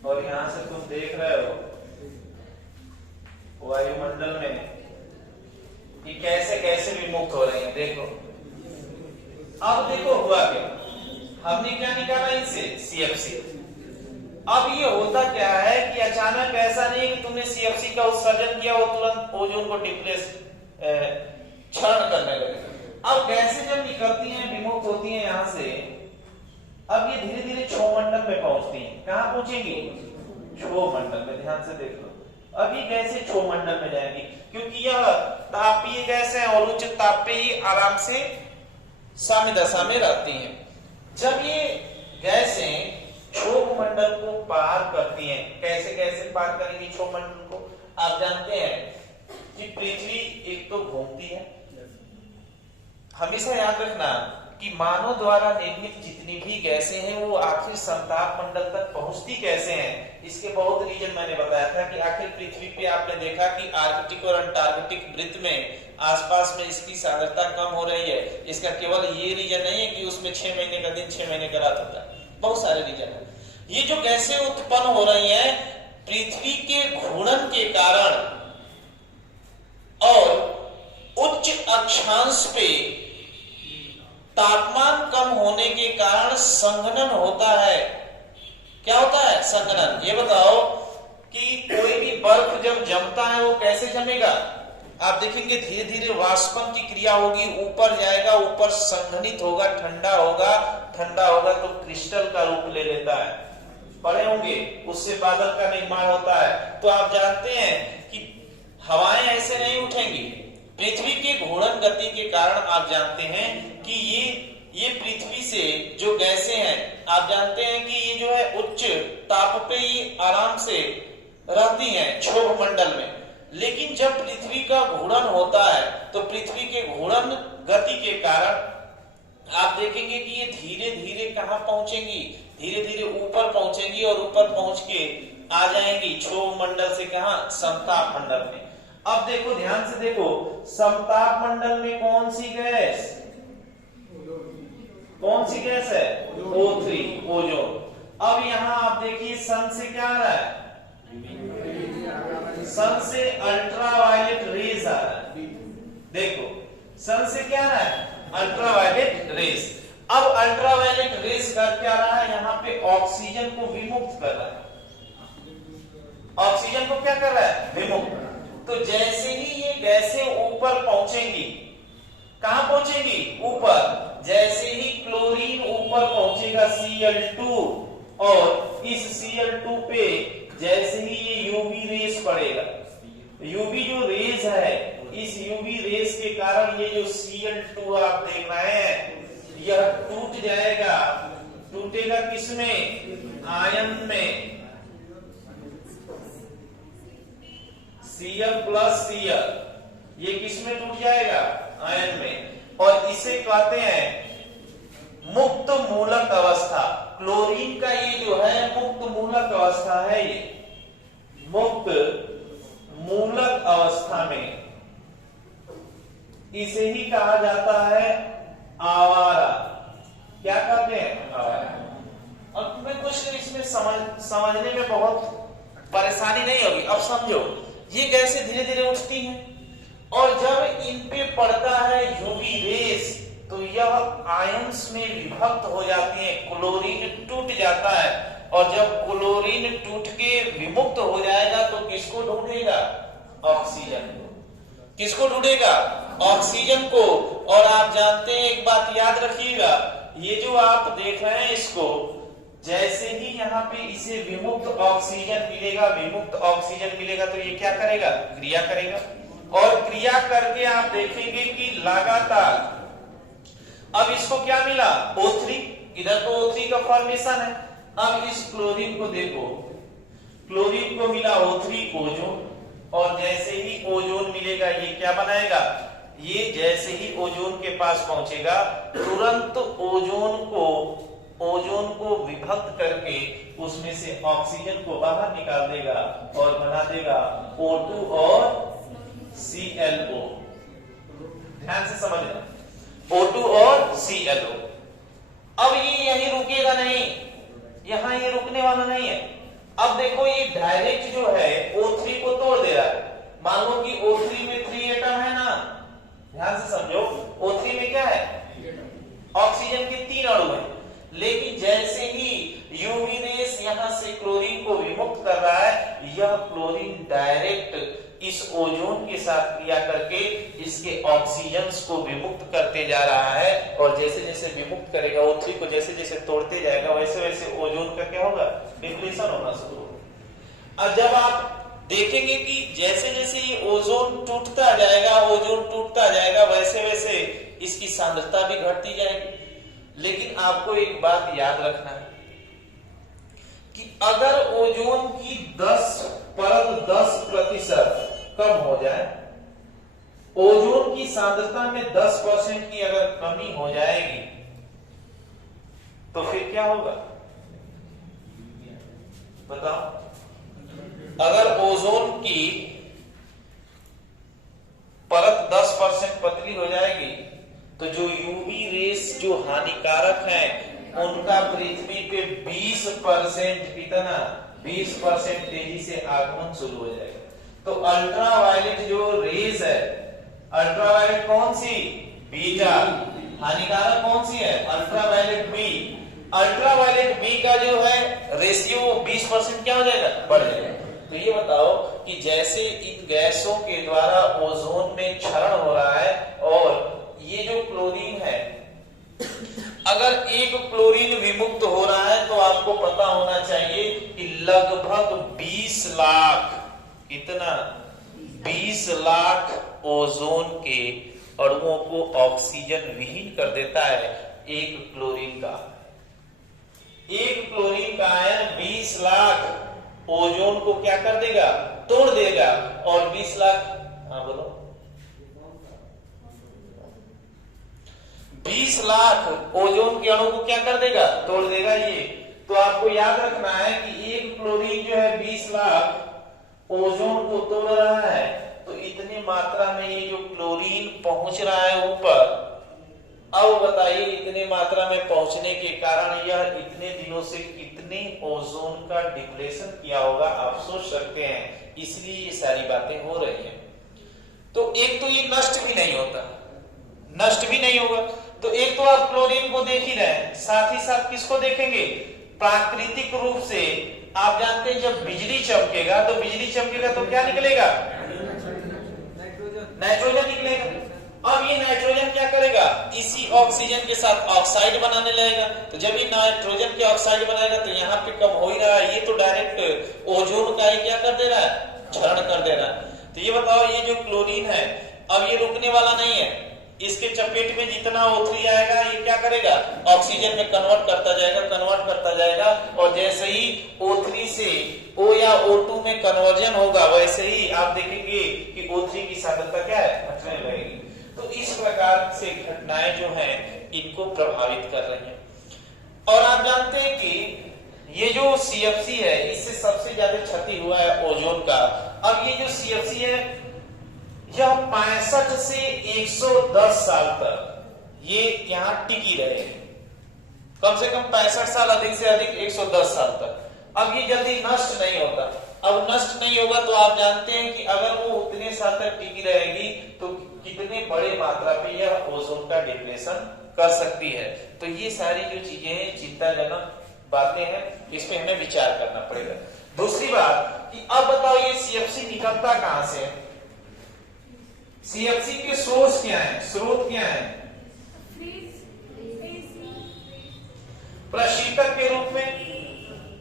और यहां से तुम देख रहे हो वायुमंडल में कि कैसे कैसे विमुक्त हो रही है। देखो, अब देखो हुआ क्या, हमने क्या निकाला इनसे? CFC। अब ये होता क्या है कि अचानक ऐसा नहीं कि तुमने CFC का उत्सर्जन किया, वो तुरंत ओजोन को डिप्लेस क्षरण करने लगे। अब गैसें जब निकलती हैं, विमुक्त होती हैं यहां से, अब ये धीरे धीरे क्षोभमंडल में पहुंचती हैं। कहां पहुंचेंगी? क्षोभमंडल में। ध्यान से देख लो, अब ये गैसें क्षोभमंडल में जाएंगी, क्योंकि यह तापीय गैस है और उच्च ताप पे ही आराम से साम्य दशा में रहती हैं। जब ये गैसें क्षोभमंडल को पार करती हैं, कैसे कैसे पार करेंगी क्षोभमंडल को? आप जानते हैं कि पृथ्वी एक तो घूमती है, हमेशा याद रखना कि मानव द्वारा निर्मित जितनी भी गैसें हैं वो आखिर समताप मंडल तक पहुंचती कैसे हैं। इसके बहुत रीजन मैंने बताया था कि आखिर पृथ्वी पे आपने देखा कि आर्कटिक और अंटार्कटिक वृत्त में आसपास में इसकी सांद्रता कम हो रही है। इसका केवल ये रीजन नहीं है कि उसमें 6 महीने का दिन 6 महीने का रात होता है, बहुत सारे रीजन है। ये जो गैसें उत्पन्न हो रही हैं पृथ्वी के घूर्णन के कारण और उच्च अक्षांश पे तापमान कम होने के कारण संघनन होता है। क्या होता है? संघनन। ये बताओ कि कोई भी बर्फ जब जमता है वो कैसे जमेगा? आप देखेंगे धीरे धीरे वाष्पन की क्रिया होगी, ऊपर जाएगा, ऊपर संघनित होगा, ठंडा होगा, ठंडा होगा तो क्रिस्टल का रूप ले लेता है। पढ़े होंगे, उससे बादल का निर्माण होता है। तो आप जानते हैं कि हवाएं ऐसे नहीं उठेंगी। पृथ्वी के घूर्णन गति के कारण आप जानते हैं कि ये पृथ्वी से जो गैसें हैं, आप जानते हैं कि ये जो है उच्च ताप पे ये आराम से रहती हैं क्षोभ मंडल में। लेकिन जब पृथ्वी का घूर्णन होता है तो पृथ्वी के घूर्णन गति के कारण आप देखेंगे कि ये धीरे धीरे कहां पहुंचेंगी? धीरे धीरे ऊपर पहुंचेंगी और ऊपर पहुंच के आ जाएंगी क्षोभ मंडल से कहां? समताप मंडल में। अब देखो, ध्यान से देखो, समताप मंडल में कौन सी गैस है? O3, ozone. अब यहां आप देखिए सन से क्या आ रहा है? सन से अल्ट्रावायलेट रेज आ रहा है। देखो, सन से क्या आ रहा है? Ultraviolet rays. अब अल्ट्रावायलेट रेज कर क्या रहा है? यहाँ पे ऑक्सीजन को विमुक्त कर रहा है। ऑक्सीजन को क्या कर रहा है? विमुक्त। तो जैसे ही ये गैसें ऊपर पहुंचेंगी, कहां पहुंचेंगी? ऊपर। जैसे ही क्लोरीन ऊपर पहुंचेगा Cl2, और इस Cl2 पे जैसे ही ये यूवी रेस पड़ेगा, यूवी जो रेस है, इस यूवी रेस के कारण ये जो Cl2 आप देख रहे हैं यह टूट जाएगा। टूटेगा किसमें? आयन में। Cl प्लस Cl, ये किसमें टूट जाएगा? आयन में। और इसे कहते हैं मुक्त मूलक अवस्था। क्लोरीन का ये जो है मुक्त मूलक अवस्था है, ये मुक्त मूलक अवस्था में इसे ही कहा जाता है आवारा। क्या कहते हैं? आवारा। और तुम्हें कुछ इसमें समझने में बहुत परेशानी नहीं होगी। अब समझो, ये गैसें धीरे धीरे उठती हैं और जब इन पे पड़ता है यूवी रेस तो यह आयंस में विभक्त हो जाती हैं। क्लोरीन टूट जाता है और जब क्लोरीन टूट के विमुक्त हो जाएगा तो किसको ढूंढेगा? ऑक्सीजन को। किसको ढूंढेगा? ऑक्सीजन को। और आप जानते हैं, एक बात याद रखिएगा, ये जो आप देख रहे हैं इसको, जैसे ही यहाँ पे इसे विमुक्त ऑक्सीजन मिलेगा, विमुक्त ऑक्सीजन मिलेगा तो ये क्या करेगा? क्रिया करेगा। और क्रिया करके आप देखेंगे कि लगातार अब इसको क्या मिला? O3। इधर तो O3 का फॉर्मेशन है। अब इस क्लोरीन को देखो, क्लोरीन को मिला O3 ओजोन, और जैसे ही ओजोन मिलेगा ये क्या बनाएगा? ये जैसे ही ओजोन के पास पहुंचेगा तुरंत ओजोन को विभक्त करके उसमें से ऑक्सीजन को बाहर निकाल देगा और बना देगा O2 और ClO। ध्यान से समझना, O2 और ClO। अब ये यहीं रुकेगा नहीं, यहां ये रुकने वाला नहीं है। अब देखो, ये डायरेक्ट जो है O3 को तोड़ दे रहा है। मान लो कि O3 में 3 एटम है ना, ध्यान से समझो, O3 में क्या है? ऑक्सीजन के 3 अणु हैं। लेकिन जैसे ही यूवी रेस यहां से क्लोरीन को विमुक्त कर रहा है, यह क्लोरीन डायरेक्ट इस ओजोन के साथ क्रिया करके इसके ऑक्सीजन्स को विमुक्त करते जा रहा है। और जैसे जैसे विमुक्त करेगा, O3 को जैसे जैसे तोड़ते जाएगा, वैसे वैसे ओजोन का क्या होगा? डिप्लीशन होना शुरू होगा। अब जब आप देखेंगे कि जैसे जैसे ये ओजोन टूटता जाएगा, ओजोन टूटता जाएगा, वैसे वैसे इसकी सांद्रता भी घटती जाएगी। लेकिन आपको एक बात याद रखना है कि अगर ओजोन की 10% कम हो जाए, ओजोन की सांद्रता में 10% की अगर कमी हो जाएगी तो फिर क्या होगा बताओ? अगर ओजोन की परत 10% पतली हो जाएगी तो जो यूवी रेस जो हानिकारक हैं उनका पृथ्वी पे 20% कितना 20% तेजी से आगमन शुरू हो जाएगा। तो अल्ट्रावायलेट जो रेज है, अल्ट्रावायलेट कौन सी? बीटा। हानिकारक कौन सी है? Ultraviolet B. अल्ट्रावायलेट बी का जो है रेशियो 20% क्या हो जाएगा? बढ़ जाएगा। तो ये बताओ कि जैसे इन गैसों के द्वारा ओजोन में क्षरण हो रहा है और ये जो क्लोरीन है, अगर एक क्लोरीन विमुक्त हो रहा है तो आपको पता होना चाहिए कि लगभग 20 लाख, इतना 20 लाख ओजोन के अणुओं को ऑक्सीजन विहीन कर देता है एक क्लोरीन का। एक क्लोरीन का आयन 20 लाख ओजोन को क्या कर देगा? तोड़ देगा। और 20 लाख, हाँ बोलो, 20 लाख ओजोन के अणु को क्या कर देगा? तोड़ देगा। ये तो आपको याद रखना है कि एक क्लोरीन जो है 20 लाख ओजोन को तोड़ रहा है। तो इतनी मात्रा में ये जो क्लोरीन पहुंच रहा है ऊपर, अब बताइए इतने मात्रा में पहुंचने के कारण यह इतने दिनों से कितने ओजोन का डिप्लेशन किया होगा आप सोच सकते हैं। इसलिए ये सारी बातें हो रही हैं। तो एक तो ये नष्ट भी नहीं होता, नष्ट भी नहीं होगा। तो एक तो आप क्लोरीन को देख ही रहे हैं, साथ ही साथ किसको देखेंगे? प्राकृतिक रूप से आप जानते हैं जब बिजली चमकेगा तो बिजली चमकेगा तो क्या निकलेगा? नाइट्रोजन निकलेगा। अब ये नाइट्रोजन क्या करेगा? इसी ऑक्सीजन के साथ ऑक्साइड बनाने लगेगा। तो जब ये नाइट्रोजन के ऑक्साइड बनाएगा तो यहाँ पे कम हो ही रहा है, ये तो डायरेक्ट ओजोन का ही क्या कर दे रहा है? क्षरण कर दे रहा है। तो ये बताओ ये जो क्लोरीन है अब ये रुकने वाला नहीं है। इसके चपेट में जितना O3 आएगा ये क्या करेगा? ऑक्सीजन में कन्वर्ट करता जाएगा, कन्वर्ट करता जाएगा। और जैसे ही O3 से O या O2 में कन्वर्जन होगा वैसे ही आप देखेंगे कि O3 की सांद्रता क्या है? घटने लगेगी। तो इस प्रकार से घटनाएं जो हैं इनको प्रभावित कर रही हैं। और आप जानते हैं कि ये जो CFC है इससे सबसे ज्यादा क्षति हुआ है ओजोन का। अब ये जो CFC है यह 65 से 110 साल तक ये यहाँ टिकी रहे, कम से कम 65 साल, अधिक से अधिक 110 साल तक। अब ये जल्दी नष्ट नहीं होता। अब नष्ट नहीं होगा तो आप जानते हैं कि अगर वो उतने साल तक टिकी रहेगी तो कितने बड़े मात्रा पे यह ओजोन का डिप्लेशन कर सकती है। तो ये सारी जो चीजें चिंताजनक बातें हैं, इस पे हमें विचार करना पड़ेगा। दूसरी बात कि अब बताओ ये CFC निकलता कहां से है? CFC के सोर्स क्या है? स्रोत क्या है? प्रशीतक के रूप में।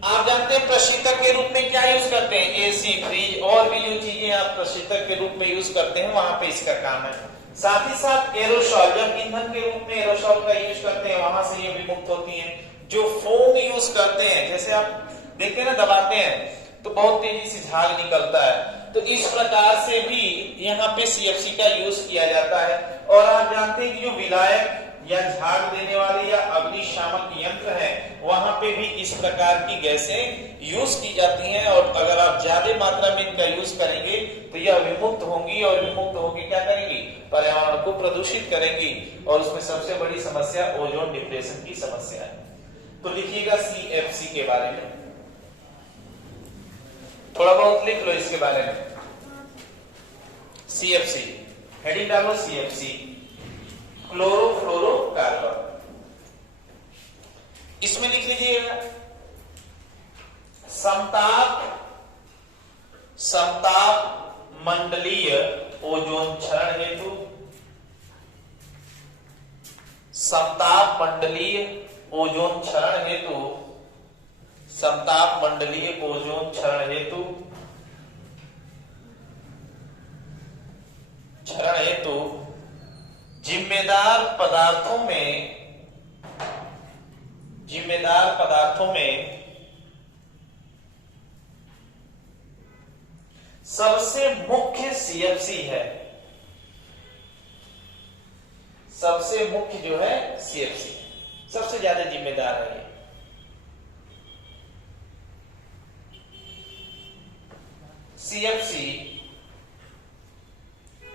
आप जानते हैं प्रशीतक के रूप में क्या यूज करते हैं? AC, फ्रिज और भी जो चीजें आप प्रशीतक के रूप में यूज करते हैं वहां पे इसका काम है। साथ ही साथ एरोसॉल, जब ईंधन के रूप में एरोसॉल का यूज करते हैं वहां से ये विमुक्त होती है। जो फोम यूज करते हैं, जैसे आप देखते हैं ना दबाते हैं तो बहुत तेजी से झाग निकलता है, तो इस प्रकार से भी यहाँ पे CFC का यूज किया जाता है। और आप जानते हैं कि जो विलायक या झाग देने वाले या अग्निशामक यंत्र है वहां पे भी इस प्रकार की गैसें यूज की जाती हैं। और अगर आप ज्यादा मात्रा में इनका यूज करेंगे तो यह विमुक्त होंगी और विमुक्त होकर क्या करेंगी? पर्यावरण को प्रदूषित करेंगी। और उसमें सबसे बड़ी समस्या ओजोन डिप्लेशन की समस्या है। तो लिखिएगा CFC के बारे में, थोड़ा बहुत लिख लो इसके बारे में। CFC हेडिंग डालो, CFC क्लोरोफ्लोरोकार्बन। इसमें लिख लीजिएगा समताप मंडलीय ओजोन क्षरण हेतु, समताप मंडलीय ओजोन क्षरण हेतु, समताप मंडलीय ओजोन क्षरण हेतु जिम्मेदार पदार्थों में सबसे मुख्य CFC है। सबसे मुख्य जो है CFC। सबसे ज्यादा जिम्मेदार है ये।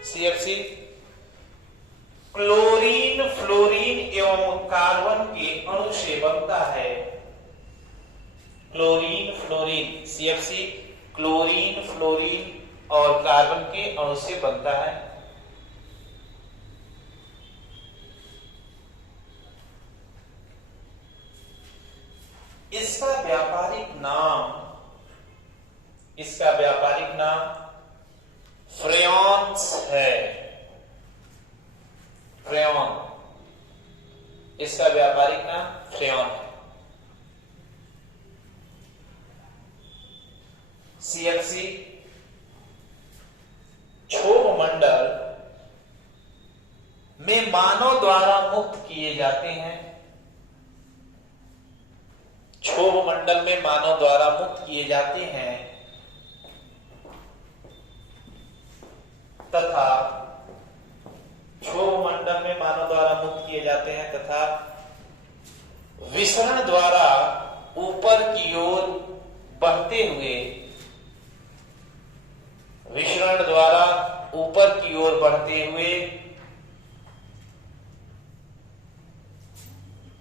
सीएफसी क्लोरीन, फ्लोरीन एवं कार्बन के अणु से बनता है। Chlorine, fluorine, CFC chlorine, fluorine और कार्बन के अणु से बनता है। इसका व्यापारिक नाम फ्रेयॉन्स है। फ्रेयॉन, इसका व्यापारिक नाम फ्रेयॉन है। सीएफसी क्षोभ मंडल में मानव द्वारा मुक्त किए जाते हैं। क्षोभ मंडल में मानव द्वारा मुक्त किए जाते हैं तथा क्षोभ मंडल में मानव द्वारा मुक्त किए जाते हैं तथा विसरण द्वारा ऊपर की ओर बढ़ते हुए, विसरण द्वारा ऊपर की ओर बढ़ते हुए,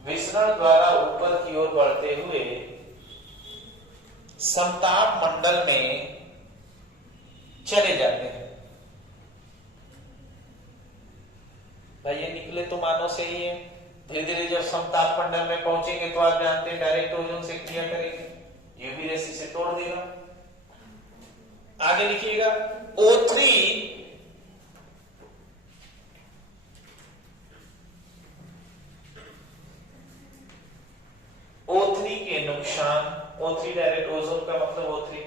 विसरण द्वारा ऊपर की ओर बढ़ते हुए समताप मंडल में चले जाते हैं। भाई ये निकले तो मानो सही है। धीरे धीरे जब समताप मंडल में पहुंचेंगे तो आप जानते हैं डायरेक्ट ओजोन से क्रिया करेंगे, यूवी रेसी से तोड़ देगा। आगे लिखिएगा O3 के नुकसान, O3 डायरेक्ट ओजोन का मतलब O3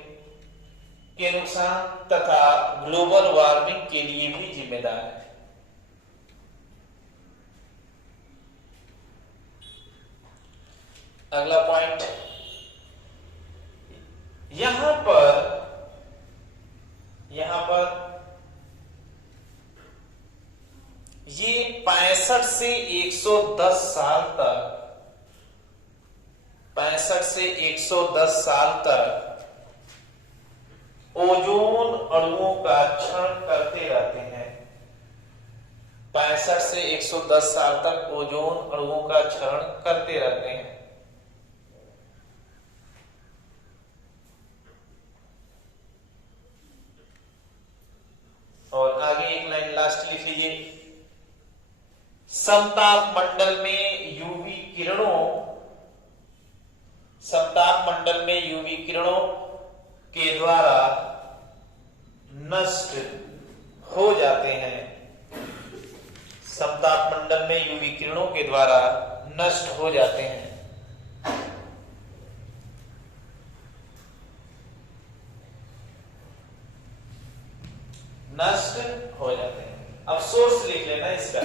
के नुकसान तथा ग्लोबल वार्मिंग के लिए भी जिम्मेदार है। अगला पॉइंट, यहां पर ये 65 से 110 साल तक, 65 से 110 साल तक ओजोन अणुओं का क्षरण करते रहते हैं। 65 से 110 साल तक ओजोन अणुओं का क्षरण करते रहते हैं। और आगे एक लाइन लास्ट लिख लीजिए, समताप मंडल में यूवी किरणों, समताप मंडल में यूवी किरणों के द्वारा नष्ट हो जाते हैं। समताप मंडल में यूवी किरणों के द्वारा नष्ट हो जाते हैं। नष्ट हो जाते हैं। अब सोर्स लिख लेना इसका,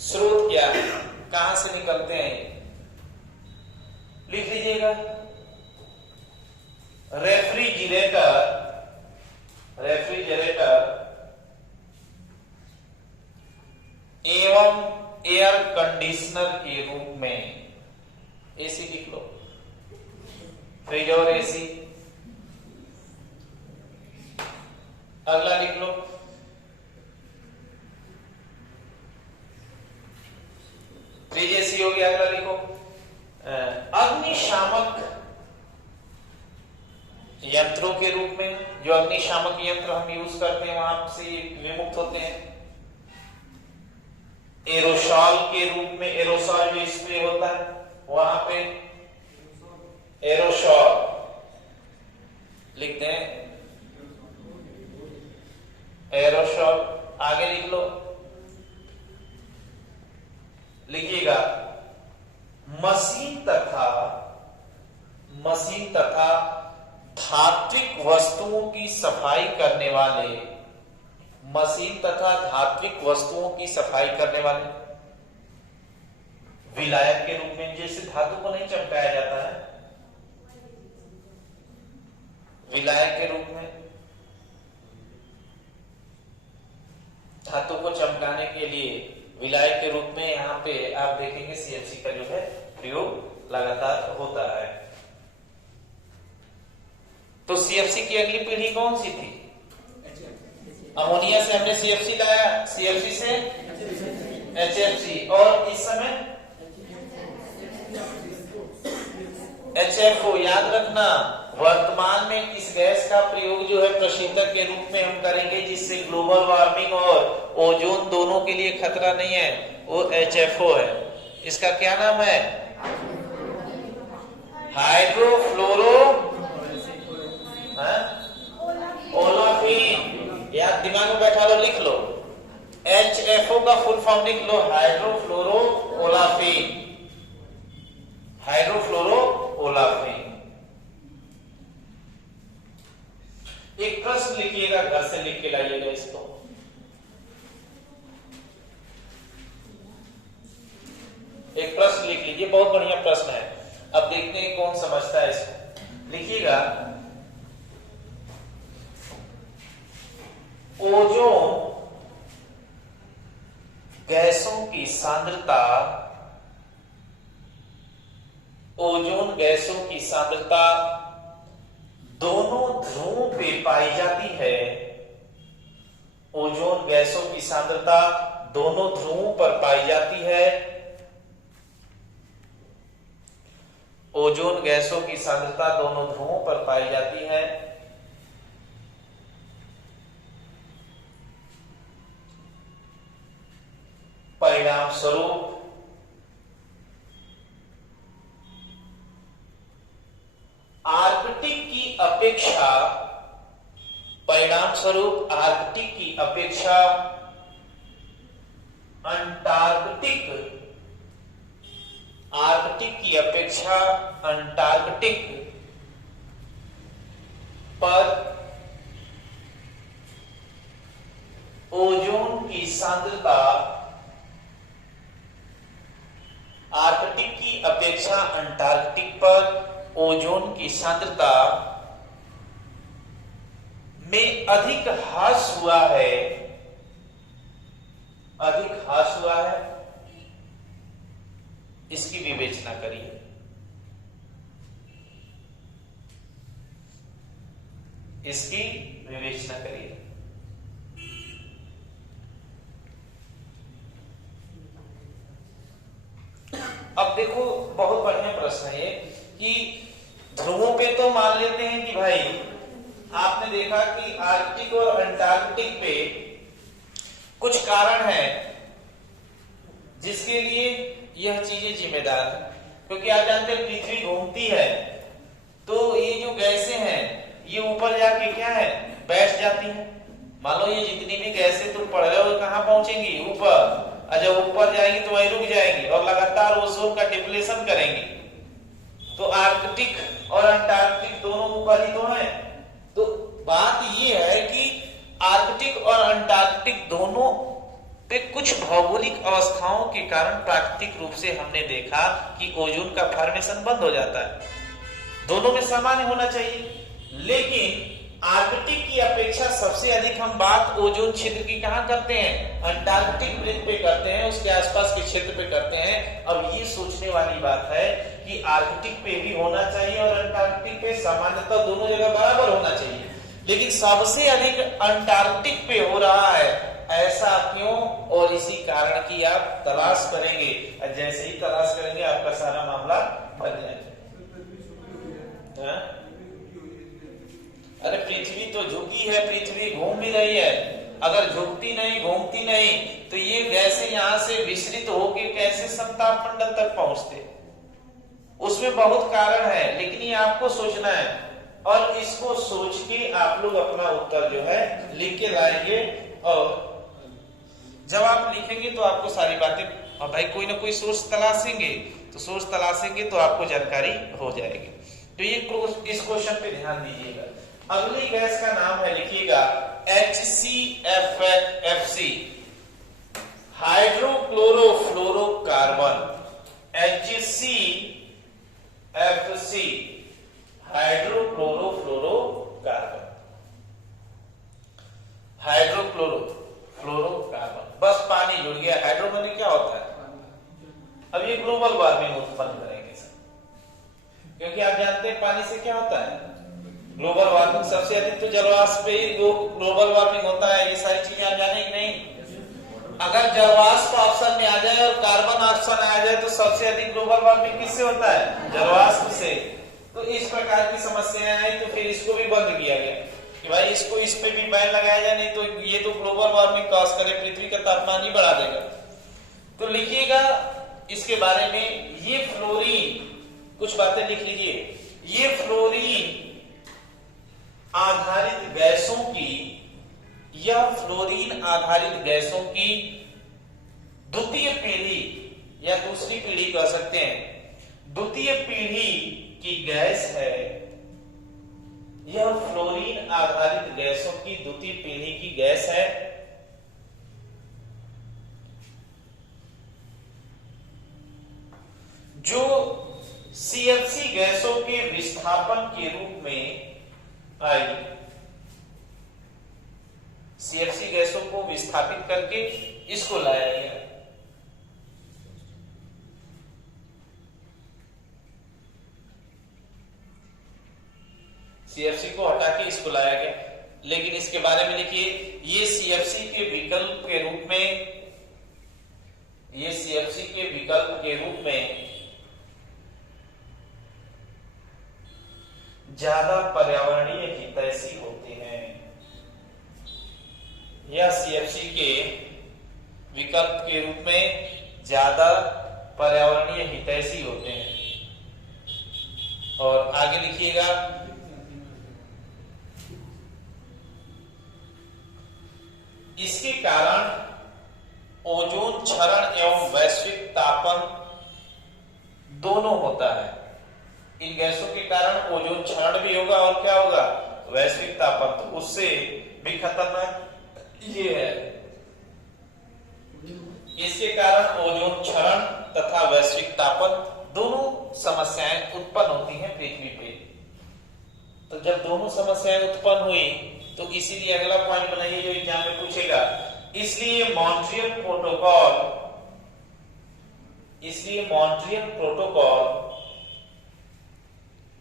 स्रोत क्या है, कहां से निकलते हैं, लिख लीजिएगा। रेफ्रिजरेटर एवं एयर कंडीशनर के रूप में, एसी लिख लो, फ्रिज और एसी। अगला लिख लो, फ्रिज एसी हो गया। अगला लिखो अग्निशामक यंत्रों के रूप में, जो अग्निशामक यंत्र हम यूज करते हैं वहां से विमुक्त होते हैं। एरोसॉल के रूप में, एरोसॉल जो स्प्रे होता है वहां पे एरोसॉल लिखते हैं, एरोसॉल। आगे लिख लो, लिखिएगा मशीन तथा धात्विक वस्तुओं की सफाई करने वाले, मशीन तथा धात्विक वस्तुओं की सफाई करने वाले विलायक के रूप में, जैसे धातु को नहीं चमकाया जाता है, विलायक के रूप में धातु को चमकाने के लिए विलायक के रूप में यहाँ पे आप देखेंगे सीएफसी का जो है सीएफसी की अगली पीढ़ी कौन सी थी? अमोनिया से हमने सीएफसी लाया, सीएफसी से एचएफसी, और इस समय एचएफओ। याद रखना, वर्तमान में इस गैस का प्रयोग जो है प्रशीतक के रूप में हम करेंगे, जिससे ग्लोबल वार्मिंग और ओजोन दोनों के लिए खतरा नहीं है, वो एचएफओ है। इसका क्या नाम है? हाइड्रोफ्लोरो ओलाफिन। याद दिमाग में बैठा लो, लिख लो। एचएफओ का फुल फॉर्म लिख लो, हाइड्रोफ्लोरो ओलाफिन। हाइड्रोफ्लोरो ओलाफिन। एक प्रश्न लिखिएगा, घर से लिख के लाइएगा इसको। एक प्रश्न लिख लीजिए, बहुत बढ़िया प्रश्न है। अब देखते हैं कौन समझता है इसको। लिखिएगा, ओजोन गैसों की सांद्रता, ओजोन गैसों की सांद्रता दोनों ध्रुवों पे पाई जाती है। ओजोन गैसों की सांद्रता दोनों ध्रुवों पर पाई जाती है। ओजोन गैसों की सांद्रता दोनों ध्रुवों पर पाई जाती है। परिणाम स्वरूप आर्कटिक की अपेक्षा, परिणाम स्वरूप आर्कटिक की अपेक्षा अंटार्कटिक, आर्कटिक की अपेक्षा अंटार्कटिक पर ओजोन की सांद्रता, आर्कटिक की अपेक्षा अंटार्कटिक पर ओजोन की सांद्रता में अधिक ह्रास हुआ है, अधिक ह्रास हुआ है। इसकी विवेचना करिए। इसकी विवेचना करिए। अब देखो, बहुत बढ़िया प्रश्न है कि ध्रुवों पे तो मान लेते हैं कि भाई आपने देखा कि आर्कटिक और अंटार्कटिक पे कुछ कारण है जिसके लिए यह चीजें जिम्मेदार है, क्योंकि आप जानते हैं पृथ्वी घूमती है तो ये जो गैसें हैं ये ऊपर जाके क्या है, बैठ जाती है। मान लो ये जितनी भी गैसें तुम पढ़ रहे हो कहां पहुंचेंगी? ऊपर। जब ऊपर जाएंगी तो वही रुक जाएंगी और लगातार ओजोन का डिप्लेशन करेंगी। तो आर्कटिक और अंटार्कटिक दोनों ऊपर ही तो हैं। तो बात ये है कि आर्कटिक और अंटार्कटिक दोनों पे कुछ भौगोलिक अवस्थाओं के कारण प्राकृतिक रूप से हमने देखा कि ओजोन का फॉर्मेशन बंद हो जाता है। दोनों में सामान्य होना चाहिए, लेकिन आर्कटिक की अपेक्षा सबसे अधिक हम बात ओजोन क्षेत्र की कहां करते हैं? अंटार्कटिक वृत्त पे करते हैं, उसके आसपास के क्षेत्र पे करते हैं। अब ये सोचने वाली बात है कि आर्कटिक पे भी होना चाहिए और अंटार्कटिक पे सामान्यतः दोनों जगह बराबर होना चाहिए, लेकिन सबसे अधिक अंटार्कटिक पे हो रहा है। ऐसा क्यों? और इसी कारण की आप तलाश करेंगे। जैसे ही तलाश करेंगे आपका सारा मामला बन जाएगा। अरे पृथ्वी तो झुकी है, पृथ्वी घूम भी रही है। अगर झुकती नहीं, घूमती नहीं तो ये गैसें यहां से विसरित होकर कैसे समताप मंडल तक पहुंचते? उसमें बहुत कारण है, लेकिन ये आपको सोचना है और इसको सोच के आप लोग अपना उत्तर जो है लिख के लाएंगे। और जब आप लिखेंगे तो आपको सारी बातें, और भाई कोई ना कोई सोर्स तलाशेंगे, तो सोर्स तलाशेंगे तो आपको जानकारी हो जाएगी। तो ये इस क्वेश्चन पे ध्यान दीजिएगा। अगली गैस का नाम है, लिखिएगा HCFC, hydrochlorofluorocarbon. HCFC, hydrochlorofluorocarbon. Hydrochlorofluorocarbon, बस पानी जुड़ गया। हाइड्रो माने क्या होता है? अब ये ग्लोबल वार्मिंग उत्पन्न करेंगे, क्योंकि आप जानते हैं पानी से क्या होता है, ग्लोबल वार्मिंग सबसे अधिक तो जलवाष्प पे ही ग्लोबल वार्मिंग होता है। ये सारी चीजें आप जाने कि नहीं? अगर जलवाष्प ऑप्शन में आ जाए और कार्बन ऑप्शन आ जाए तो सबसे अधिक ग्लोबल वार्मिंग किससे होता है? जलवाष्प से। तो इस प्रकार की समस्याएं आई तो फिर इसको भी बंद किया गया कि भाई इसको इस पे भी बैन लगाया जाए, नहीं तो ये तो ग्लोबल वार्मिंग कॉज करे, पृथ्वी का तापमान ही बढ़ा देगा। तो लिखिएगा इसके बारे में, ये फ्लोरीन, कुछ बातें लिख लीजिए। ये फ्लोरीन आधारित गैसों की, यह फ्लोरीन आधारित गैसों की द्वितीय पीढ़ी या दूसरी पीढ़ी कह सकते हैं, द्वितीय पीढ़ी की गैस है। यह फ्लोरीन आधारित गैसों की द्वितीय पीढ़ी की गैस है। जो सीएफसी गैसों के विस्थापन के रूप में आई, सीएफसी गैसों को विस्थापित करके इसको लाया गया। सीएफसी को हटा के इसको लाया गया। लेकिन इसके बारे में लिखिए, ये सीएफसी के विकल्प के रूप में, ये सीएफसी के विकल्प के रूप में ज्यादा पर्यावरणीय हितैषी होते हैं। यह सीएफसी के विकल्प के रूप में ज्यादा पर्यावरणीय हितैषी होते हैं। और आगे लिखिएगा, इसके कारण ओजोन क्षरण एवं वैश्विक तापन दोनों होता है। इन गैसों के कारण ओजोन क्षरण भी होगा और क्या होगा? वैश्विक तापन, तो उससे भी खतरनाक ये है। इसके कारण ओजोन क्षरण तथा वैश्विक तापन दोनों समस्याएं उत्पन्न होती हैं पृथ्वी पे। तो जब दोनों समस्याएं उत्पन्न हुई तो इसीलिए अगला पॉइंट बनाइए जो एग्जाम में पूछेगा, इसलिए मॉन्ट्रियल प्रोटोकॉल, इसलिए मॉन्ट्रियल प्रोटोकॉल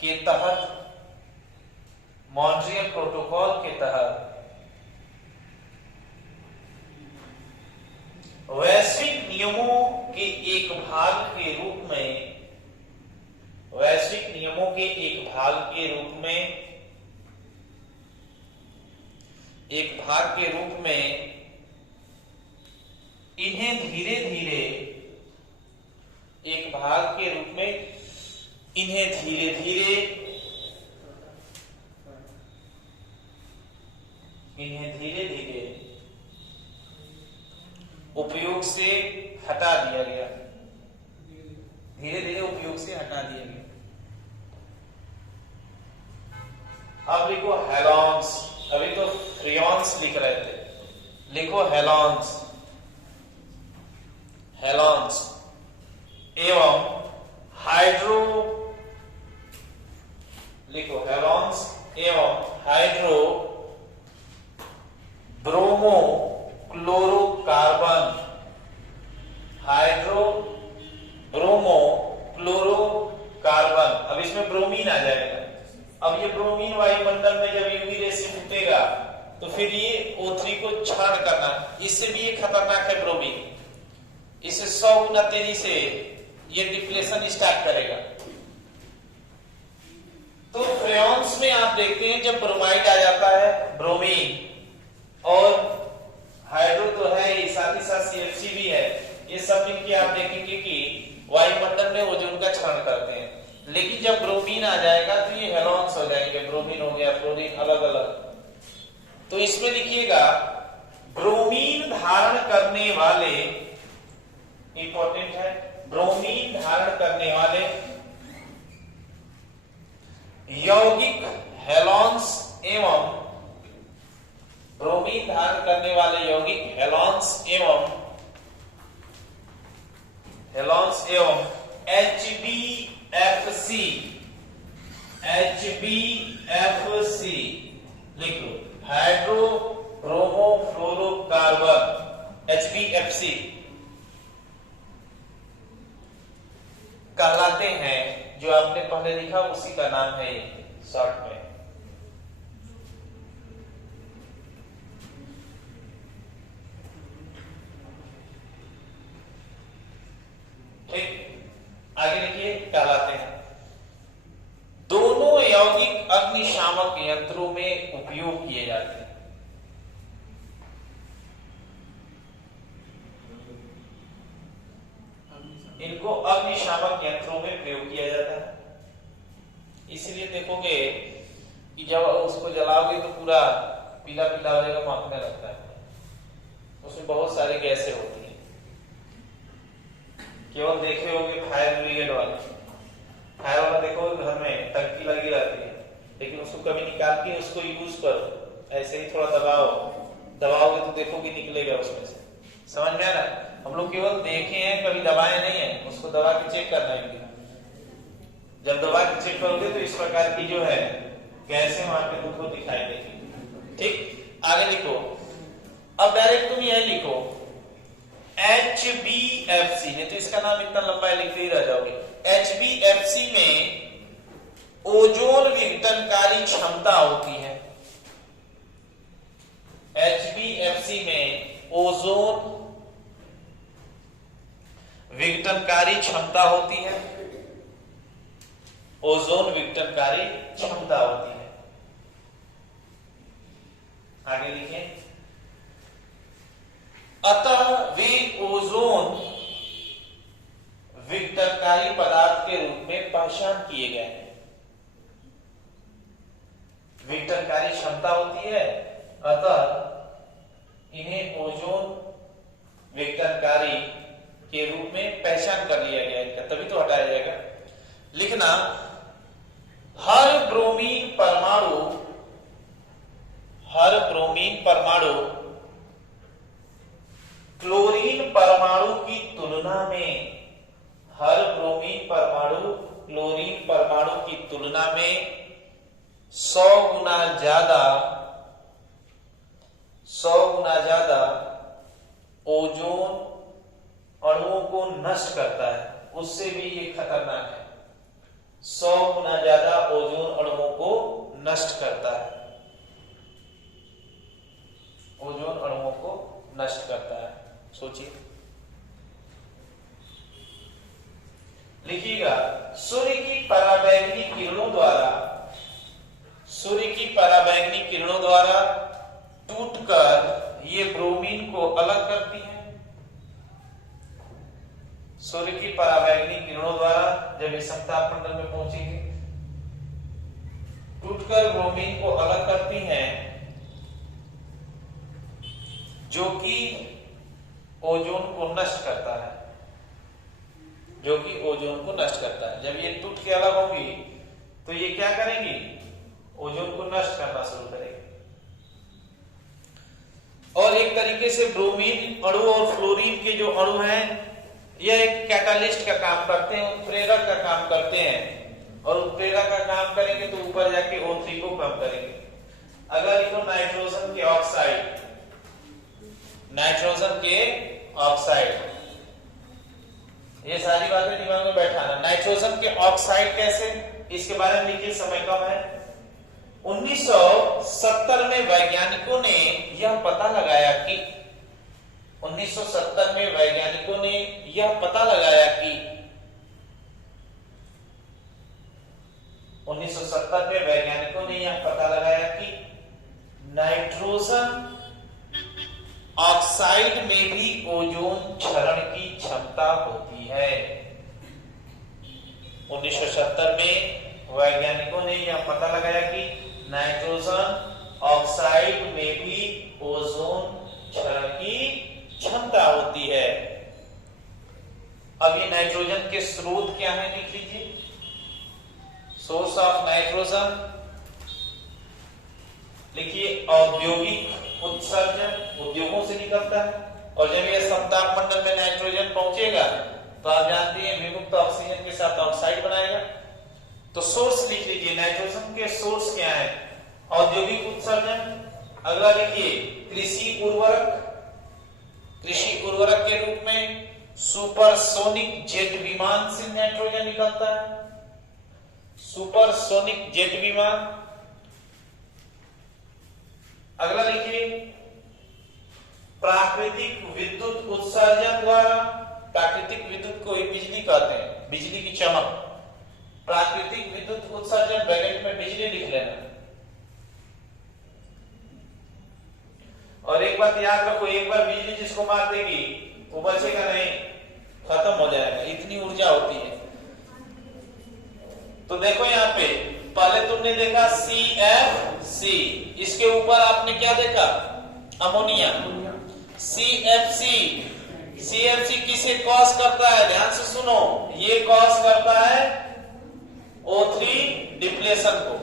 के तहत, मॉन्ट्रियल प्रोटोकॉल के तहत वैश्विक नियमों के एक भाग के रूप में, वैश्विक नियमों के एक भाग के रूप में, एक भाग के रूप में इन्हें धीरे धीरे, एक भाग के रूप में इन्हें धीरे धीरे, इन्हें धीरे धीरे उपयोग से हटा दिया गया, धीरे धीरे उपयोग से हटा दिया गया। अब लिखो हेलॉन्स, अभी तो फ्रियॉन्स लिख रहे थे, लिखो हेलॉन्स, हेलॉन्स एवं हाइड्रो, लिखो हेलॉन्स एवं हाइड्रो ब्रोमो क्लोरोकार्बन, हाइड्रो ब्रोमो क्लोरोकार्बन। अब इसमें ब्रोमीन आ जाएगा। अब ये ब्रोमीन वायुमंडल में जब यूवी रे से फूटेगा तो फिर ये O3 को क्षरण करना, इससे भी ये खतरनाक है ब्रोमीन। इससे 100 गुना तेजी से ये डिप्लेशन स्टार्ट करेगा। तो फ्रेयॉन्स में आप देखते हैं जब ब्रोमाइड आ जाता है, ब्रोमीन और हाइड्रो तो है ही, साथ ही साथ CFC भी है, ये सब मिलकर आप देखेंगे कि वायुमंडल में ओजोन का क्षरण करते हैं। लेकिन जब ब्रोमीन आ जाएगा तो ये हेलॉन्स हो जाएंगे, ब्रोमीन हो गया, फ्लोरीन, अलग अलग। तो इसमें लिखिएगा ब्रोमीन धारण करने वाले, इंपॉर्टेंट है, ब्रोमीन धारण करने वाले यौगिक हेलॉन्स एवं, ब्रोमीन धारण करने वाले यौगिक हेलॉन्स एवं, हेलॉन्स एवं HBFC, HBFC लिख लो, हाइड्रो ब्रोमो फ्लोरोकार्बन, HBFC कहलाते हैं। जो आपने पहले लिखा उसी का नाम है ये शॉर्ट में। आगे लिखिए कहलाते हैं। दोनों यौगिक अग्निशामक यंत्रों में उपयोग किए जाते हैं। इनको अग्निशामक यंत्रों में प्रयोग किया जाता है। इसलिए देखोगे कि जब उसको जलाओगे तो पूरा पीला पीला हो जाएगा, महकने लगता है। उसमें बहुत सारी गैसें होती हैं। केवल देखे होंगे फायर ब्रिगेड वाले, फायर वाला देखो घर में टंकी लगी रहती है, लेकिन उसको कभी निकाल के उसको यूज करो, ऐसे ही थोड़ा दबाओगे तो देखोगे निकलेगा उसमें से। समझ में आ रहा है? हम लोग केवल देखे हैं, कभी दबाए नहीं है, उसको दबा के चेक करना है। जब दबा के चेक करोगे तो इस प्रकार की जो है गैसें वहां पे तुमको दिखाई देगी। ठीक, आगे लिखो। अब डायरेक्ट तुम यह लिखो HBFC, नहीं तो इसका नाम इतना लंबा लिखते ही रह जाओगे। HBFC में ओजोन विघटनकारी क्षमता होती है। HBFC में ओजोन विघटनकारी क्षमता होती है। ओजोन विघटनकारी क्षमता होती है। आगे लिखें। अतः वे ओजोन विघटनकारी पदार्थ के रूप में पहचान किए गए हैं। विघटनकारी क्षमता होती है, अतः इन्हें ओजोन विघटनकारी के रूप में पहचान कर लिया गया है, तभी तो हटाया जाएगा। लिखना, हर ब्रोमीन परमाणु क्लोरीन परमाणु की तुलना में, हर ब्रोमीन परमाणु क्लोरीन परमाणु की तुलना में 100 गुना ज्यादा ओजोन अणुओं को नष्ट करता है। उससे भी ये खतरनाक है। 100 गुना ज्यादा ओजोन अणुओं को नष्ट करता है। ओजोन अणुओं को नष्ट करता है। सोचिए, लिखिएगा, सूर्य की पराबैंगनी किरणों द्वारा टूटकर ये ब्रोमीन को अलग करती है। सूर्य की पराबैंगनी किरणों द्वारा जब ये समताप मंडल में पहुंचेंगे, टूटकर ब्रोमीन को अलग करती हैं, जो कि ओजोन को नष्ट करता है। जब ये टूट के अलग होंगी तो ये क्या करेंगी? ओजोन को नष्ट करना शुरू करेंगे। और एक तरीके से ब्रोमीन अणु और फ्लोरीन के जो अणु हैं, यह एक कैटालिस्ट का काम करते हैं, उत्प्रेरक का काम करते हैं। और उत्प्रेरक का काम करेंगे तो ऊपर जाके O3 को कम करेंगे। अगर लिखो नाइट्रोजन के ऑक्साइड, ये सारी बातें दिमाग में बैठाना। नाइट्रोजन के ऑक्साइड कैसे, इसके बारे में लिखिए, समय कम है। 1970 में वैज्ञानिकों ने यह पता लगाया कि 1970 में वैज्ञानिकों ने यह पता लगाया कि 1970 में वैज्ञानिकों ने यह पता लगाया कि नाइट्रोजन ऑक्साइड में भी ओजोन क्षरण की क्षमता होती है। 1970 में वैज्ञानिकों ने यह पता लगाया कि नाइट्रोजन ऑक्साइड में भी ओजोन क्षरण की क्षमता होती है। अब ये नाइट्रोजन के स्रोत क्या है, लिख लीजिए। सोर्स ऑफ नाइट्रोजन लिखिए, औद्योगिक उत्सर्जन, उद्योगों से निकलता है। और जब यह समताप मंडल में नाइट्रोजन पहुंचेगा तो आप जानते हैं विमुक्त ऑक्सीजन के साथ ऑक्साइड बनाएगा। तो सोर्स लिख लीजिए, नाइट्रोजन के सोर्स क्या है? औद्योगिक उत्सर्जन। अगला लिखिए, कृषि उर्वरक के रूप में सुपरसोनिक जेट विमान से नाइट्रोजन निकलता है। सुपरसोनिक जेट विमान। अगला लिखिए, प्राकृतिक विद्युत उत्सर्जन द्वारा। प्राकृतिक विद्युत को ही बिजली कहते हैं। बिजली की चमक, प्राकृतिक विद्युत उत्सर्जन ब्रैकेट में बिजली लिख लेना। और एक बात याद रखो, एक बार बिजली जिसको मार देगी वो बचेगा नहीं, खत्म हो जाएगा, इतनी ऊर्जा होती है। तो देखो यहाँ पे पहले तुमने देखा CFC, इसके ऊपर आपने क्या देखा, अमोनिया। CFC किसे कॉज करता है, ध्यान से सुनो, ये कॉज करता है O3 डिप्लेशन को,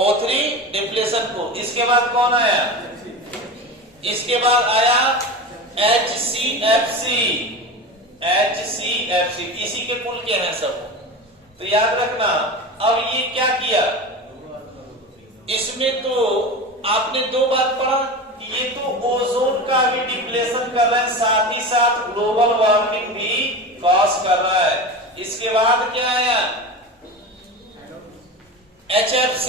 O3 डिप्लेशन को। इसके बाद कौन आया, इसके बाद आया HCFC, इसी के कुल के हैं सब, तो याद रखना। अब ये क्या किया, इसमें तो आपने दो बात पढ़ा कि ये तो ओजोन का भी डिप्लेशन कर रहा है, साथ ही साथ ग्लोबल वार्मिंग भी कॉज कर रहा है। इसके बाद क्या आया, HFC,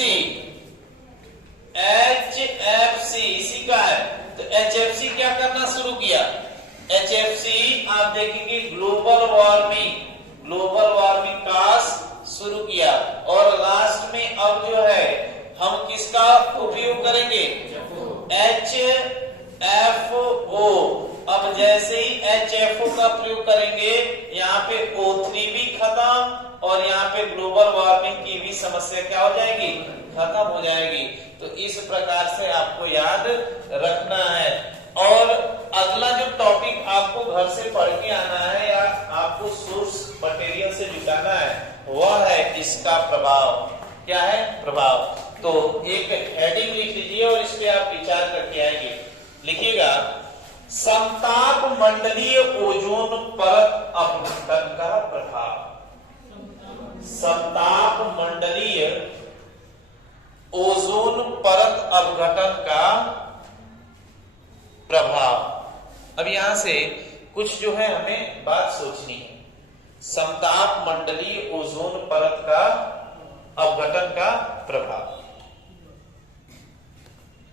इसी का है। तो HFC क्या करना शुरू किया, HFC आप देखेंगे ग्लोबल वार्मिंग कॉज शुरू किया। और लास्ट में अब जो है हम किसका उपयोग करेंगे, HFO। अब जैसे ही HFO का प्रयोग करेंगे, यहाँ पे O3 भी खत्म और यहाँ पे ग्लोबल वार्मिंग की भी समस्या क्या हो जाएगी, खत्म हो जाएगी। तो इस प्रकार से आपको याद रखना है। और अगला जो टॉपिक आपको घर से पढ़ के आना है या आपको सोर्स मटेरियल से जुटाना है, वह है इसका प्रभाव। क्या है, प्रभाव। तो एक हेडिंग लिख लीजिए और इस पे आप विचार करके आएंगे। लिखिएगा, समताप मंडलीय ओजोन परत अपघटन का प्रभाव। समताप मंडलीय ओजोन परत अपघटन का प्रभाव। अब यहां से कुछ जो है हमें बात सोचनी है। समताप मंडलीय ओजोन परत का अपघटन का प्रभाव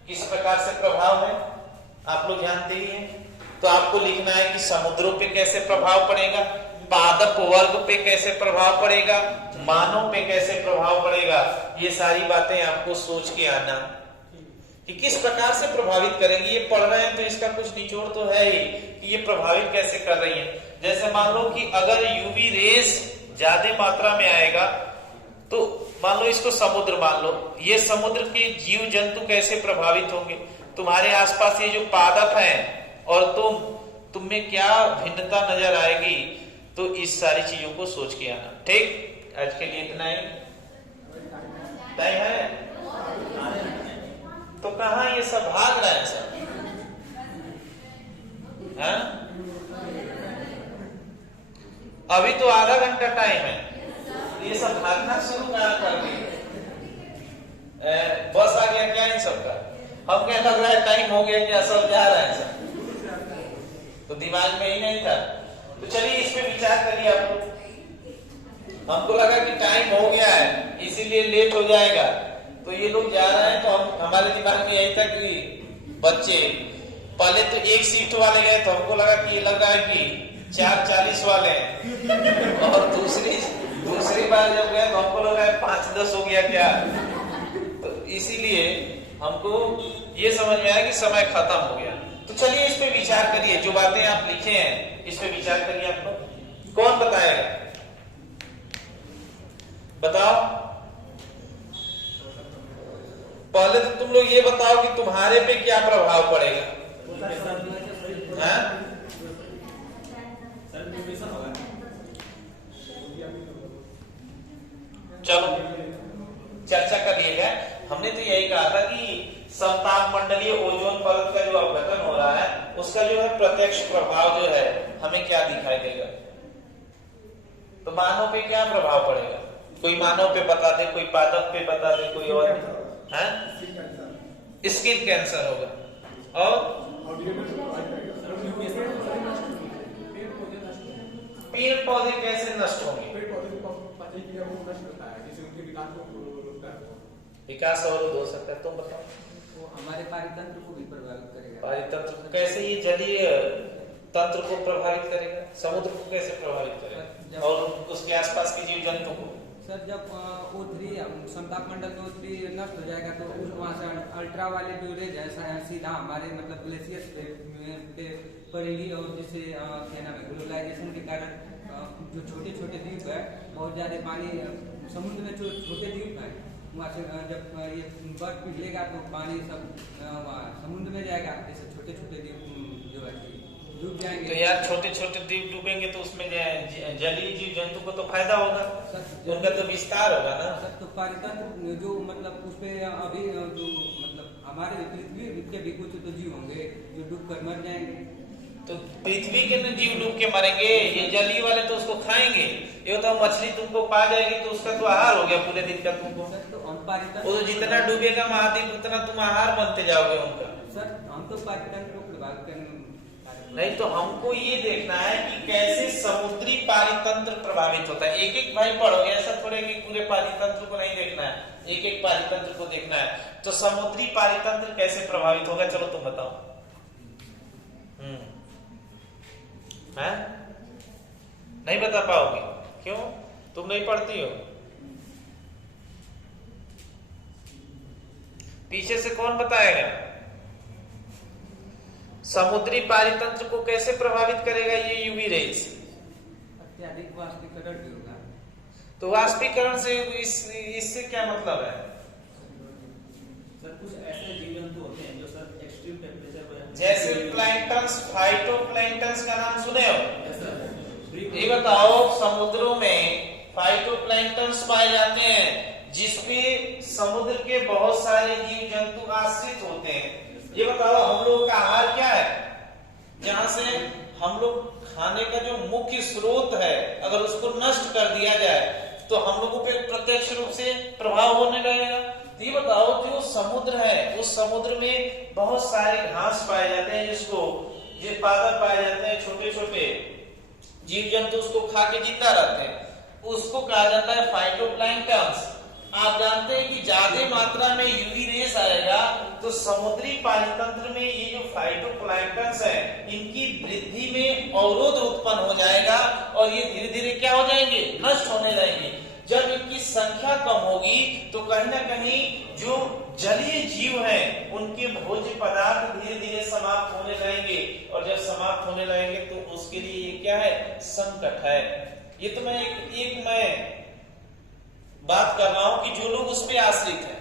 किस प्रकार से प्रभाव है, आप लोग जानते ही हैं। तो आपको लिखना है कि समुद्रों पे कैसे प्रभाव पड़ेगा, पादप वर्ग पे कैसे प्रभाव पड़ेगा, मानव पे कैसे प्रभाव पड़ेगा। ये सारी बातें आपको सोच के आना कि किस प्रकार से प्रभावित करेंगी। ये पढ़ रहे हैं तो इसका कुछ निचोड़ तो है ही कि ये प्रभावित कैसे कर रही है। जैसे मान लो कि अगर यूवी रेस ज्यादा मात्रा में आएगा, तो मान लो इसको समुद्र मान लो, ये समुद्र के जीव जंतु कैसे प्रभावित होंगे। तुम्हारे आसपास ये जो पादप हैं और तुम में क्या भिन्नता नजर आएगी। तो इस सारी चीजों को सोच के आना। ठीक, आज के लिए इतना ही टाइम है। तो कहाँ ये सब भाग रहा है सब, हाँ? अभी तो आधा घंटा टाइम है, ये सब भागना शुरू कर दिए। बस आ गया क्या इन सबका, हम क्या लग रहा है टाइम हो गया क्या, सब जा रहा है सब, तो दिमाग में ही नहीं था। तो चलिए इस पे विचार करिए आप लोग। हमको लगा कि टाइम हो गया है इसीलिए लेट हो जाएगा, तो ये लोग जा रहे हैं। तो हमारे दिमाग में यही था कि बच्चे पहले तो एक शिफ्ट वाले गए, तो हमको लगा कि ये लग रहा है कि 4:40 वाले हैं, और दूसरी बार जब गए तो हमको लगा 5:10 हो गया क्या। तो इसीलिए हमको ये समझ में आया कि समय खत्म हो गया। तो चलिए इस पे विचार करिए, जो बातें आप लिखे हैं इस पे विचार करिए। आप लोग कौन बताएगा, बताओ। पहले तो तुम लोग ये बताओ कि तुम्हारे पे क्या प्रभाव पड़ेगा। हाँ? चलो चर्चा कर लिएगा। हमने तो यही कहा था कि समताप मंडलीय ओजोन परत का जो अपघटन हो रहा है, उसका जो है प्रत्यक्ष प्रभाव जो है हमें क्या दिखाई देगा। तो मानव पे क्या प्रभाव पड़ेगा, कोई मानव पे बता दे, कोई पादप पे बता दे, कोई और है। स्किन कैंसर होगा। और पेड़ पौधे कैसे नष्ट होंगे, विकास अवरुद्ध हो सकता है। तुम बताओ। वो हमारे पारितंत्र को भी प्रभावित करेगा। पारितंत्र कैसे, ये जलीय तंत्र को प्रभावित करेगा, समुद्र को कैसे प्रभावित करेगा। और उसके आसपास के जीव जंतु को? सर जब O3 समताप मंडल में O3 नष्ट हो जाएगा तो वहाँ से अल्ट्रा वाले जो रेज है सीधा हमारे मतलब ग्लेशियर्स पे पड़ेगी, और जिससे क्या नाम है ग्लोबलाइजेशन के कारण जो छोटे छोटे द्वीप है, बहुत ज्यादा पानी समुद्र में जो छोटे द्वीप है वहाँ से जब ये बर्फ पिघलेगा तो पानी सब वहाँ समुद्र में जाएगा, जैसे छोटे छोटे द्वीप जो है डूब जाएंगे। तो यार छोटे छोटे द्वीप डूबेंगे तो उसमें जलीय जीव जंतु को तो फायदा होगा, उनका तो विस्तार होगा ना सर। तो पारितंत्र जो मतलब उस पे अभी जो मतलब हमारे पृथ्वी के भी कुछ तो जीव होंगे जो डूब कर मर जाएंगे। तो पृथ्वी के न जीव डूब के मरेंगे, ये जलीय वाले तो उसको खाएंगे। ये तो मछली तुमको पा जाएगी तो उसका तो आहार हो गया पूरे दिन का तुमको। तो हम पारितंत्र वो जितना डूबेगा महाद्वीप उतना तुम आहार बनते जाओगे उनका। सर हम तो पारितंत्र को प्रभावित करने नहीं, तो हमको ये देखना है कि कैसे समुद्री पारितंत्र प्रभावित होता है। एक एक भाई पढ़ोगे, ऐसा थोड़े कि पूरे पारितंत्र को नहीं देखना है, एक एक पारितंत्र को देखना है। तो समुद्री पारितंत्र कैसे प्रभावित होगा, चलो तुम बताओ। है नहीं बता पाओगे, क्यों? तुम नहीं पढ़ती हो? पीछे से कौन बताएगा? समुद्री पारितंत्र को कैसे प्रभावित करेगा ये यूवी रेज? अत्यधिक वाष्पीकरण भी होगा। तो वाष्पीकरण से इससे क्या मतलब है? सर कुछ ऐसे जीव जंतु होते हैं जो सर एक्सट्रीम टेम्परेचर पर, जैसे प्लैंक्टन्स, फाइटोप्लैंक्टन्स का नाम सुने हो? ये सर बताओ, समुद्रों में फाइटोप्लैंक्टन्स पाए जाते हैं जिसपे समुद्र के बहुत सारे जीव जंतु आश्रित होते हैं। ये बताओ, हम लोग का आहार क्या है? जहां से हम लोग खाने का जो मुख्य स्रोत है, अगर उसको नष्ट कर दिया जाए तो हम लोगों पे प्रत्यक्ष रूप से प्रभाव होने लगेगा। तो ये बताओ, जो समुद्र है उस समुद्र में बहुत सारे घास पाए जाते हैं, जिसको ये पादप पाए जाते हैं, छोटे छोटे जीव जंतु उसको खा के जिंदा रहते हैं, उसको कहा जाता है फाइटोप्लैंक्टन्स। आप जानते हैं कि ज्यादा मात्रा में यूवी रेस आएगा तो समुद्री पारितंत्र में ये जो फाइटोप्लैंक्टन्स है इनकी वृद्धि में अवरोध उत्पन्न हो जाएगा और ये धीरे धीरे क्या हो जाएंगे, नष्ट होने लगेंगे। जब इनकी संख्या कम होगी तो कहीं ना कहीं जो जलीय जीव हैं उनके भोज्य पदार्थ धीरे धीरे समाप्त होने लगेंगे, और जब समाप्त होने लगेंगे तो उसके लिए ये क्या है, संकट है। ये तो मैं एक बात कर रहा हूं कि जो लोग उस पे आश्रित हैं,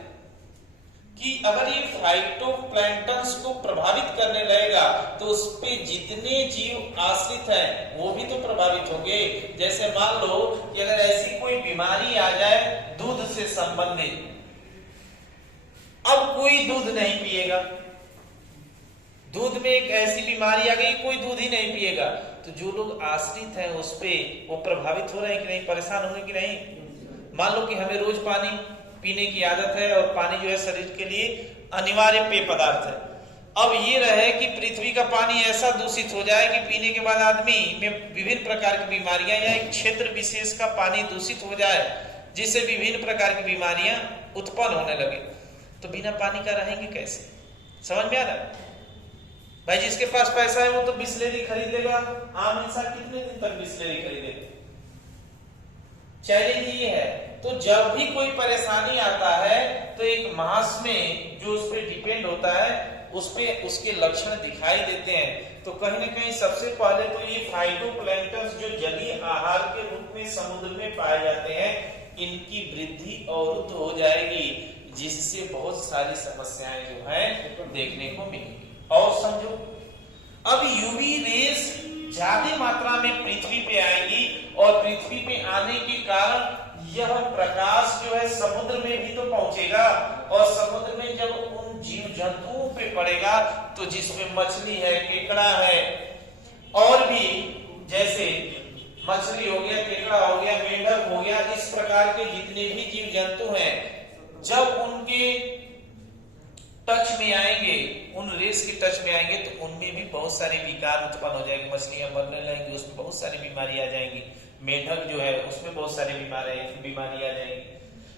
कि अगर ये फाइटोप्लैंक्टन्स को प्रभावित करने लगेगा तो उस पे जितने जीव आश्रित हैं वो भी तो प्रभावित होंगे। जैसे मान लो कि अगर ऐसी कोई बीमारी आ जाए दूध से संबंधित, अब कोई दूध नहीं पिएगा, दूध में एक ऐसी बीमारी आ गई कोई दूध ही नहीं पिएगा, तो जो लोग आश्रित हैं उस पे वो प्रभावित हो रहे हैं कि नहीं, परेशान होंगे कि नहीं? मान लो कि हमें रोज पानी पीने की आदत है और पानी जो है शरीर के लिए अनिवार्य पेय पदार्थ है। अब ये रहे कि पृथ्वी का पानी ऐसा दूषित हो जाए कि पीने के बाद आदमी में विभिन्न प्रकार की बीमारियां, या एक क्षेत्र विशेष का पानी दूषित हो जाए जिससे विभिन्न प्रकार की बीमारियां उत्पन्न होने लगे, तो बिना पानी का रहेंगे कैसे? समझ में आ रहा? भाई जिसके पास पैसा है वो तो बिस्लेरी खरीद लेगा, आम इंसान कितने दिन तक बिस्लेरी खरीदेगा? चैलेंज ये है। तो जब भी कोई परेशानी आता है तो एक मास में जो उस पर डिपेंड होता है उस पे उसके लक्षण दिखाई देते हैं। तो कहीं ना कहीं सबसे पहले तो ये फाइटोप्लैंक्टन्स जो जलीय आहार के रूप में समुद्र में पाए जाते हैं, इनकी वृद्धि अवरुद्ध हो जाएगी, जिससे बहुत सारी समस्याएं जो है देखने को मिलेंगी। और समझो, अब यूवी रेस ज्यादा मात्रा में पृथ्वी पे आएगी और पृथ्वी पे आने के कारण यह प्रकाश जो है समुद्र में भी तो पहुंचेगा, और समुद्र में जब उन जीव जंतुओं पे पड़ेगा तो जिसमें मछली है, केकड़ा है, और भी जैसे मछली हो गया, केकड़ा हो गया, मेंढक हो गया, इस प्रकार के जितने भी जीव जंतु हैं, जब उनके टच में आएंगे, उन रेस के टच में आएंगे तो उनमें भी बहुत सारे विकार उत्पन्न हो जाएंगे, मछलियां मरने लगेंगी, उसमें बहुत सारी बीमारी आ जाएंगी, मेंढक जो है उसमें बहुत सारी बीमारी आ जाएगी।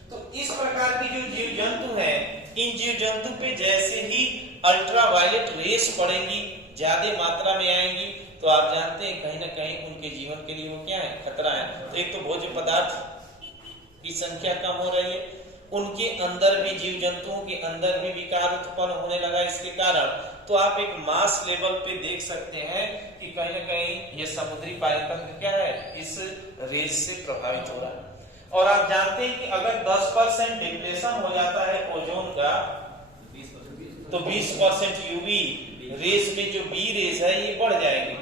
तो इस प्रकार की जो जीव जंतु हैं, इन जीव जंतु पे जैसे ही अल्ट्रावायलेट रेस पड़ेंगी, ज्यादा मात्रा में आएंगी, तो आप जानते हैं कहीं ना कहीं उनके जीवन के लिए वो क्या है, खतरा है। तो एक तो भोज्य पदार्थ की संख्या कम हो रही है, उनके अंदर भी, जीव जंतुओं के अंदर भी विकार उत्पन्न होने लगा इसके कारण। तो आप एक मास लेवल पे देख सकते हैं कि कहीं ना कहीं ये समुद्री पायतंत्र क्या है, इस रेस से प्रभावित हो रहा है। और आप जानते हैं कि अगर 10% डिप्लेशन हो जाता है ओजोन का, तो 20% यूवी रेस में जो बी रेस है ये बढ़ जाएगी।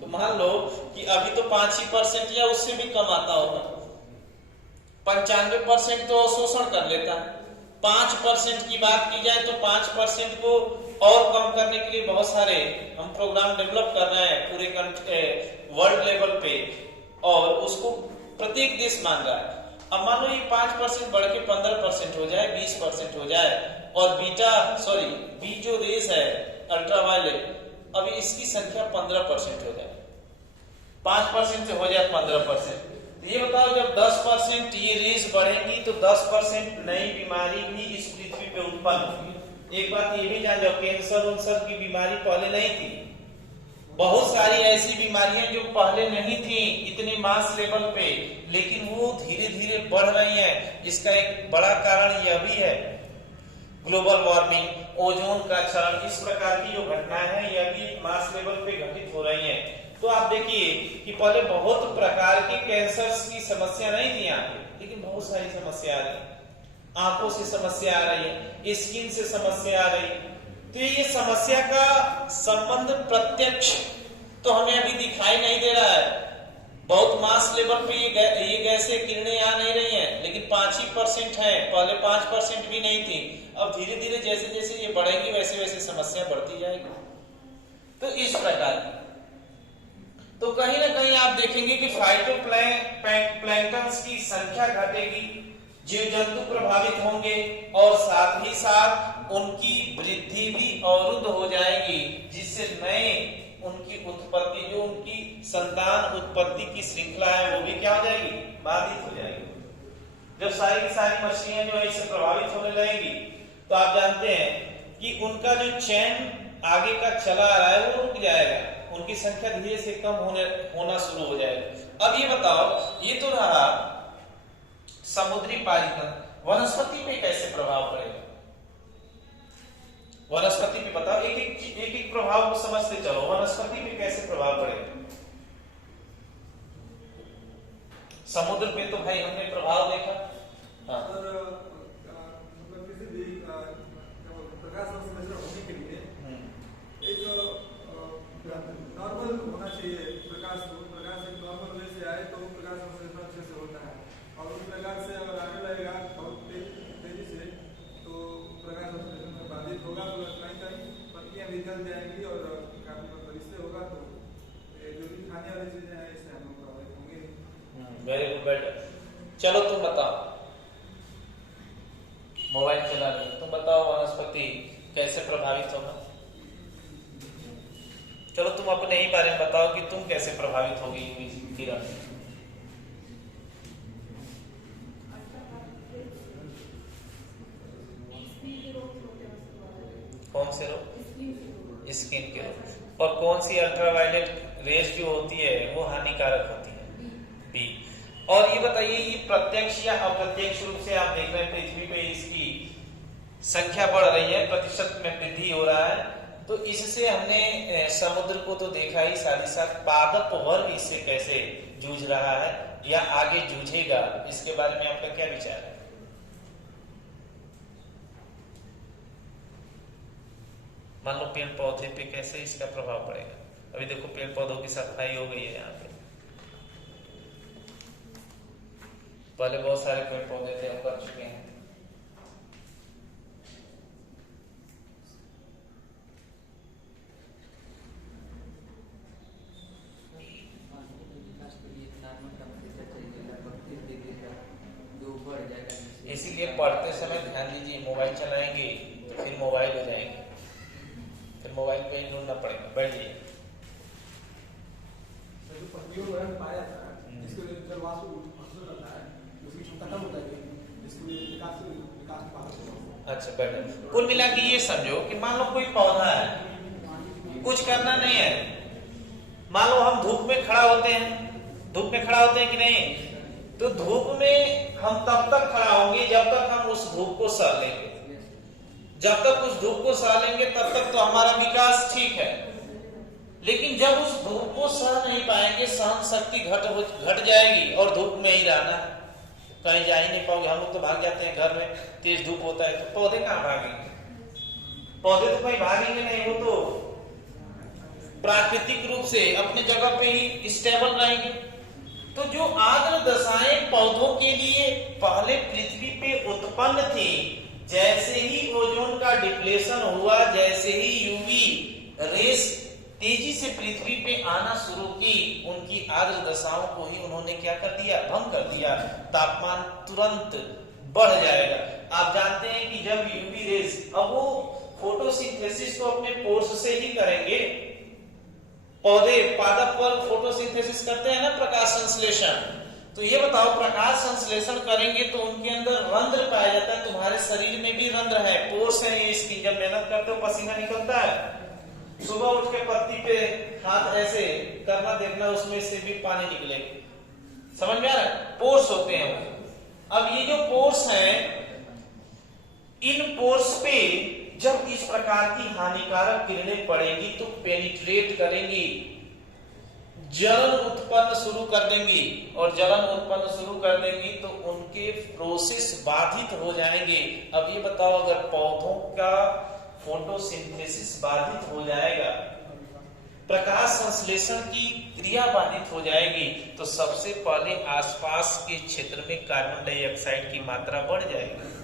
तो मान लो कि अभी तो 5% या उससे भी कम आता होगा, 95% तो शोषण कर लेता है। 5% की बात की जाए तो 5% को और कम करने के लिए बहुत सारे हम प्रोग्राम डेवलप कर रहे हैं पूरे वर्ल्ड लेवल पे, और उसको प्रत्येक देश मान रहा है। अब मान लो ये 5% बढ़ के 15% हो जाए, 20% हो जाए, और बी जो रेस है अल्ट्रावायलेट, अभी इसकी संख्या 15% हो जाए, 5% से हो जाए 15%। ये बताओ जब 10% ये रेस बढ़ेंगी तो 10% नई बीमारी भी इस पृथ्वी पे उत्पन्न होगी। एक बात ये भी जान जाओ, कैंसर उन सब की बीमारी पहले नहीं थी, बहुत सारी ऐसी बीमारियां जो पहले नहीं थी इतने मास लेवल पे, लेकिन वो धीरे धीरे बढ़ रही हैं। इसका एक बड़ा कारण यह भी है ग्लोबल वार्मिंग, ओजोन का क्षरण, इस प्रकार की जो घटनाएं हैं यह भी मास लेवल पे घटित हो रही हैं। तो आप देखिए कि पहले बहुत प्रकार के कैंसर्स की समस्या नहीं थी यहाँ पे, लेकिन बहुत सारी समस्या आ रही है, आंखों से समस्या आ रही है, स्किन से समस्या आ रही है। तो ये समस्या का संबंध प्रत्यक्ष तो हमें अभी दिखाई नहीं दे रहा है, बहुत मास लेवल पे ये गैसें किरणें आ नहीं रही हैं, लेकिन 5% है, पहले 5% भी नहीं थी। अब धीरे धीरे जैसे जैसे ये बढ़ेगी वैसे वैसे समस्या बढ़ती जाएगी। तो इस प्रकार की, तो कहीं ना कहीं आप देखेंगे कि फाइटोप्लैंक्टन्स की संख्या घटेगी, जीव जंतु प्रभावित होंगे, और साथ ही साथ उनकी वृद्धि भी अवरुद्ध हो जाएगी, जिससे नए उनकी उत्पत्ति, जो उनकी संतान उत्पत्ति की श्रृंखला है वो भी क्या हो जाएगी, बाधित हो जाएगी। जब सारी की सारी मछलियां जो है इससे प्रभावित होने लगेंगी, तो आप जानते हैं कि उनका जो चैन आगे का चला आ रहा है वो रुक जाएगा, उनकी संख्या धीरे से कम होना शुरू हो जाएगा। अब ये बताओ, ये तो रहा समुद्री पायतंत्र, वनस्पति पे कैसे प्रभाव पड़ेगा? वनस्पति पे बताओ, एक प्रभाव को समझते चलो, वनस्पति पे कैसे प्रभाव पड़ेगा? समुद्र पे तो भाई हमने प्रभाव देखा, हाँ। मतलब किसी भी प्रकाश संश्लेषण होने के लिए एक नॉर्मल होना चाहिए, प्रकाश एक नॉर्मल वे से आए तो प्रकाश संश्लेषण अच्छे से होता है, और उस प्रकार से अगर आने लगेगा बहुत तेजी से तो प्रकाश संश्लेषण में बाधित होगा, तो कहीं पत्तियां निकल जाएंगी और काफी मतलब इससे होगा, तो जो भी खाने वाली चीजें हैं इससे हम लोग प्रभावित होंगे। वेरी गुड बेटा। चलो तुम बताओ, मोबाइल चला रहे हो, तुम बताओ वनस्पति कैसे प्रभावित होगा? चलो तुम अपने ही बारे में बताओ कि तुम कैसे प्रभावित होगी किरण? कौन से रोग? स्किन के रोग। और कौन सी अल्ट्रावायलेट रेस जो होती है वो हानिकारक होती है? बी। और ये बताइए, ये प्रत्यक्ष या अप्रत्यक्ष रूप से आप देख रहे हैं पृथ्वी पे इसकी संख्या बढ़ रही है, प्रतिशत में वृद्धि हो रहा है, तो इससे हमने समुद्र को तो देखा ही, साथ ही साथ पादप वर्ग इससे कैसे जूझ रहा है या आगे जूझेगा, इसके बारे में आपका क्या विचार है? मान लो पेड़ पौधे पे कैसे इसका प्रभाव पड़ेगा? अभी देखो पेड़ पौधों की सफाई हो गई है यहाँ पे, पहले बहुत सारे पेड़ पौधे थे, हम कर चुके हैं। इसीलिए पढ़ते समय ध्यान दीजिए, मोबाइल चलाएंगे तो फिर मोबाइल हो जाएंगे, फिर मोबाइल पे ही ढूंढना पड़ेगा। बैठ जाइए। जो पत्तियों में पाया जाता है, जिसके जलवायु रहता है, उसकी क्षमता कम हो जाएगी, जिसके विकास में बाधा। अच्छा बैठो। कुल मिला के ये समझो कि मान लो कोई पौधा है, कुछ करना नहीं है, मान लो हम धूप में खड़ा होते हैं, धूप में खड़ा होते हैं कि नहीं, तो धूप में हम तब तक खड़ा होंगे जब तक हम उस धूप को सह लेंगे। जब तक उस धूप को सह लेंगे तब तक तो हमारा विकास ठीक है। लेकिन जब उस धूप को सह नहीं पाएंगे, सहन शक्ति घट जाएगी और धूप में ही रहना है, कहीं जा ही नहीं पाओगे। हम लोग तो भाग जाते हैं, घर में तेज धूप होता है तो पौधे कहाँ भागेंगे? पौधे तो कहीं भागेंगे नहीं, वो तो प्राकृतिक रूप से अपने जगह पे ही स्टेबल रहेंगे। तो जो आर्द्र दशाएं पौधों के लिए पहले पृथ्वी पे उत्पन्न थी, जैसे ही ओजोन का डिप्लेशन हुआ, जैसे ही यूवी रेस तेजी से पृथ्वी पे आना शुरू की, उनकी आर्द्र दशाओं को ही उन्होंने क्या कर दिया? भंग कर दिया। तापमान तुरंत बढ़ जाएगा। आप जानते हैं कि जब यूवी रेस, अब वो फोटोसिंथेसिस तो अपने पोर्स से ही करेंगे। पौधे पादप पर फोटोसिंथेसिस करते हैं ना, प्रकाश संश्लेषण। तो ये बताओ, प्रकाश संश्लेषण करेंगे तो उनके अंदर रंध्र पाया जाता है। तुम्हारे शरीर में भी रंध्र है, पोर्स है इसकी। जब मेहनत करते हो पसीना निकलता है, सुबह उठ के पत्ती पे हाथ ऐसे करना, देखना उसमें से भी पानी निकले। समझ में आ रहा है? पोर्स होते हैं। अब ये जो पोर्स हैं, इन पोर्स पे जब इस प्रकार की हानिकारक किरणें पड़ेंगी तो पेनिट्रेट करेंगी, जलन उत्पन्न शुरू कर देंगी। और जलन उत्पन्न शुरू कर देंगी तो उनके प्रोसेस बाधित हो जाएंगे। अब ये बताओ, अगर पौधों का फोटोसिंथेसिस बाधित हो जाएगा, प्रकाश संश्लेषण की क्रिया बाधित हो जाएगी, तो सबसे पहले आसपास के क्षेत्र में कार्बन डाइऑक्साइड की मात्रा बढ़ जाएगी।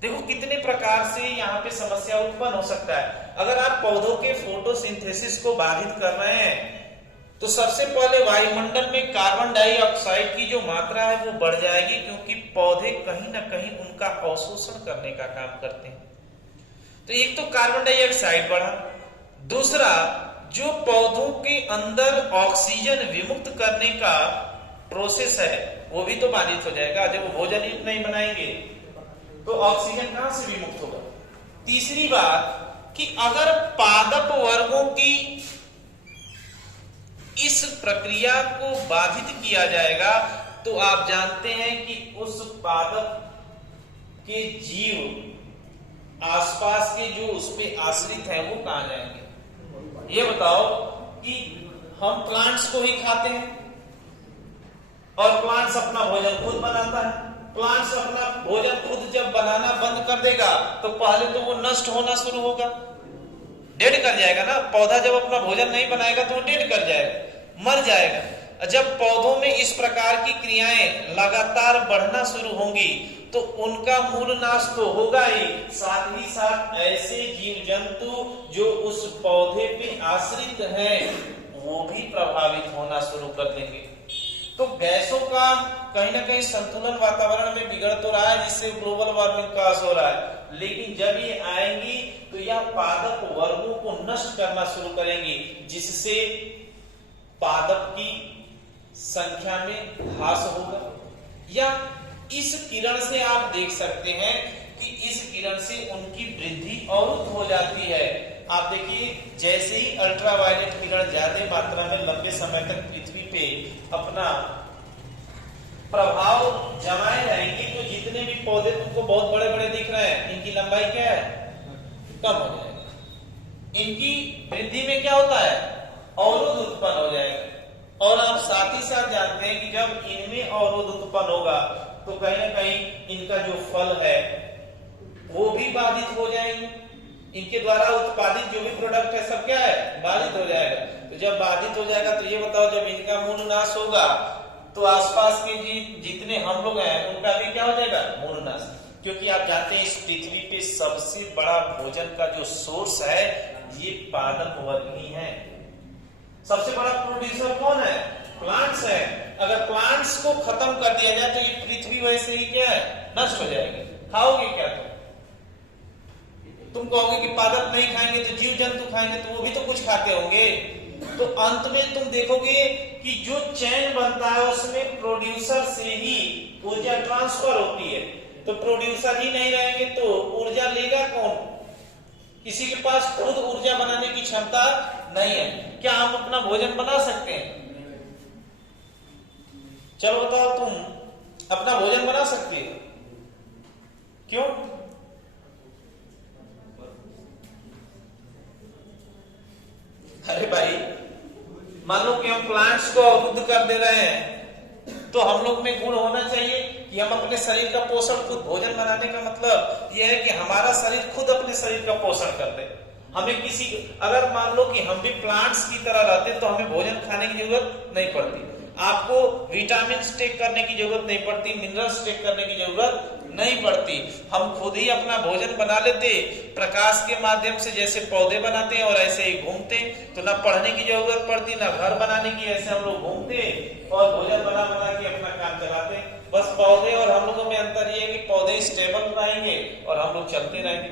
देखो कितने प्रकार से यहाँ पे समस्या उत्पन्न हो सकता है। अगर आप पौधों के फोटोसिंथेसिस को बाधित कर रहे हैं तो सबसे पहले वायुमंडल में कार्बन डाइऑक्साइड की जो मात्रा है वो बढ़ जाएगी, क्योंकि पौधे कहीं ना कहीं उनका अवशोषण करने का काम करते हैं। तो एक तो कार्बन डाइऑक्साइड बढ़ा, दूसरा जो पौधों के अंदर ऑक्सीजन विमुक्त करने का प्रोसेस है वो भी तो बाधित हो जाएगा। जब वो भोजन ही नहीं बनाएंगे तो ऑक्सीजन कहां से विमुक्त होगा। तीसरी बात कि अगर पादप वर्गों की इस प्रक्रिया को बाधित किया जाएगा तो आप जानते हैं कि उस पादप के जीव आसपास के जो उस पे आश्रित हैं वो कहां जाएंगे? ये बताओ कि हम प्लांट्स को ही खाते हैं और प्लांट्स अपना भोजन खुद बनाता है। प्लांट्स अपना भोजन खुद जब बनाना बंद कर देगा तो पहले तो वो नष्ट होना शुरू होगा, डेड कर जाएगा ना। पौधा जब अपना भोजन नहीं बनाएगा तो वो डेड कर जाएगा, मर जाएगा। जब पौधों में इस प्रकार की क्रियाएं लगातार बढ़ना शुरू होंगी तो उनका मूल नाश तो होगा ही, साथ ही साथ ऐसे जीव जंतु जो उस पौधे पे आश्रित हैं वो भी प्रभावित होना शुरू कर देंगे। तो गैसों का कहीं ना कहीं संतुलन वातावरण में बिगड़ तो रहा है, जिससे ग्लोबल वार्मिंग का असर हो रहा है। लेकिन जब ये आएंगी तो यह पादप वर्गों को नष्ट करना शुरू करेंगी, जिससे पादप की संख्या में ह्रास होगा। या इस किरण से आप देख सकते हैं कि इस किरण से उनकी वृद्धि अवरुद्ध हो जाती है। आप देखिए, जैसे ही अल्ट्रावायलेट किरण ज्यादा मात्रा में लंबे समय तक पृथ्वी पे अपना प्रभाव जमाए रहेंगे तो जितने भी पौधे तुमको बहुत बड़े बड़े दिख रहे हैं, इनकी लंबाई क्या है? कम हो जाएगी। इनकी वृद्धि में क्या होता है? अवरोध उत्पन्न हो जाएगा। और आप साथ ही साथ जानते हैं कि जब इनमें अवरोध उत्पन्न होगा तो कहीं ना कहीं इनका जो फल है वो भी बाधित हो जाएंगे। इनके द्वारा उत्पादित जो भी प्रोडक्ट है सब क्या है? बाधित हो जाएगा। तो जब बाधित हो जाएगा तो ये बताओ, जब इनका मूल नाश होगा तो आसपास के जितने हम लोग हैं उनका भी क्या हो जाएगा? मूल नाश। क्योंकि आप जानते हैं इस पृथ्वी पे सबसे बड़ा भोजन का जो सोर्स है ये पादप वर्ग ही है। सबसे बड़ा प्रोड्यूसर कौन है? प्लांट्स है। अगर प्लांट्स को खत्म कर दिया जाए तो ये पृथ्वी वैसे ही क्या है? नष्ट हो जाएगी। खाओगे क्या तुम कहोगे कि पादप नहीं खाएंगे तो जीव जंतु खाएंगे, तो वो भी तो कुछ खाते होंगे। तो अंत में तुम देखोगे कि जो चैन बनता है उसमें प्रोड्यूसर से ही ऊर्जा ट्रांसफर होती है। तो प्रोड्यूसर ही नहीं रहेंगे तो ऊर्जा लेगा कौन? किसी के पास खुद ऊर्जा बनाने की क्षमता नहीं है। क्या हम अपना भोजन बना सकते हैं? चलो बताओ, तुम अपना भोजन बना सकती हो? क्यों? अरे भाई, मान लो कि हम प्लांट्स को अवरुद्ध कर दे रहे हैं, तो हम लोग में गुण होना चाहिए कि हम अपने शरीर का पोषण खुद, भोजन बनाने का मतलब यह है कि हमारा शरीर खुद अपने शरीर का पोषण कर दे। हमें किसी, अगर मान लो कि हम भी प्लांट्स की तरह रहते तो हमें भोजन खाने की जरूरत नहीं पड़ती, आपको विटामिन टेक करने की जरूरत नहीं पड़ती, मिनरल्स टेक करने की जरूरत नहीं पड़ती, हम खुद ही अपना भोजन बना लेते प्रकाश के माध्यम से, जैसे पौधे बनाते हैं और ऐसे ही घूमते, तो ना पढ़ने की जरूरत पड़ती, ना घर बनाने की, ऐसे हम लोग घूमते और भोजन बना बना के अपना काम चलाते। बस पौधे और हम लोगों में अंतर ये है कि पौधे स्टेबल रहेंगे और हम लोग चलते रहेंगे।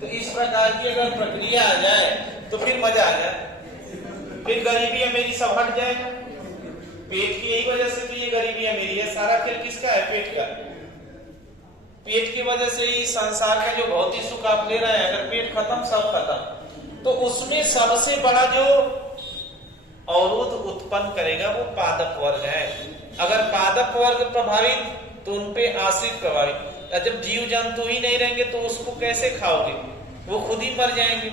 तो इस प्रकार की अगर प्रक्रिया आ जाए तो फिर मजा आ जाए, फिर गरीबी अमीरी सब हट जाएगा। पेट की यही वजह से तो ये गरीबी अमीरी है, सारा खेल किसका है? पेट का। पेट की वजह से ही संसार का जो भौतिक सुख आप ले रहे हैं, अगर पेट खत्म सब खत्म। तो उसमें सबसे बड़ा जो अवरोध उत्पन्न करेगा वो पादप वर्ग है। अगर पादप वर्ग प्रभावित तो उनपे आश्रित प्रभावित। जब जीव जंतु ही नहीं रहेंगे तो उसको कैसे खाओगे? वो खुद ही मर जाएंगे।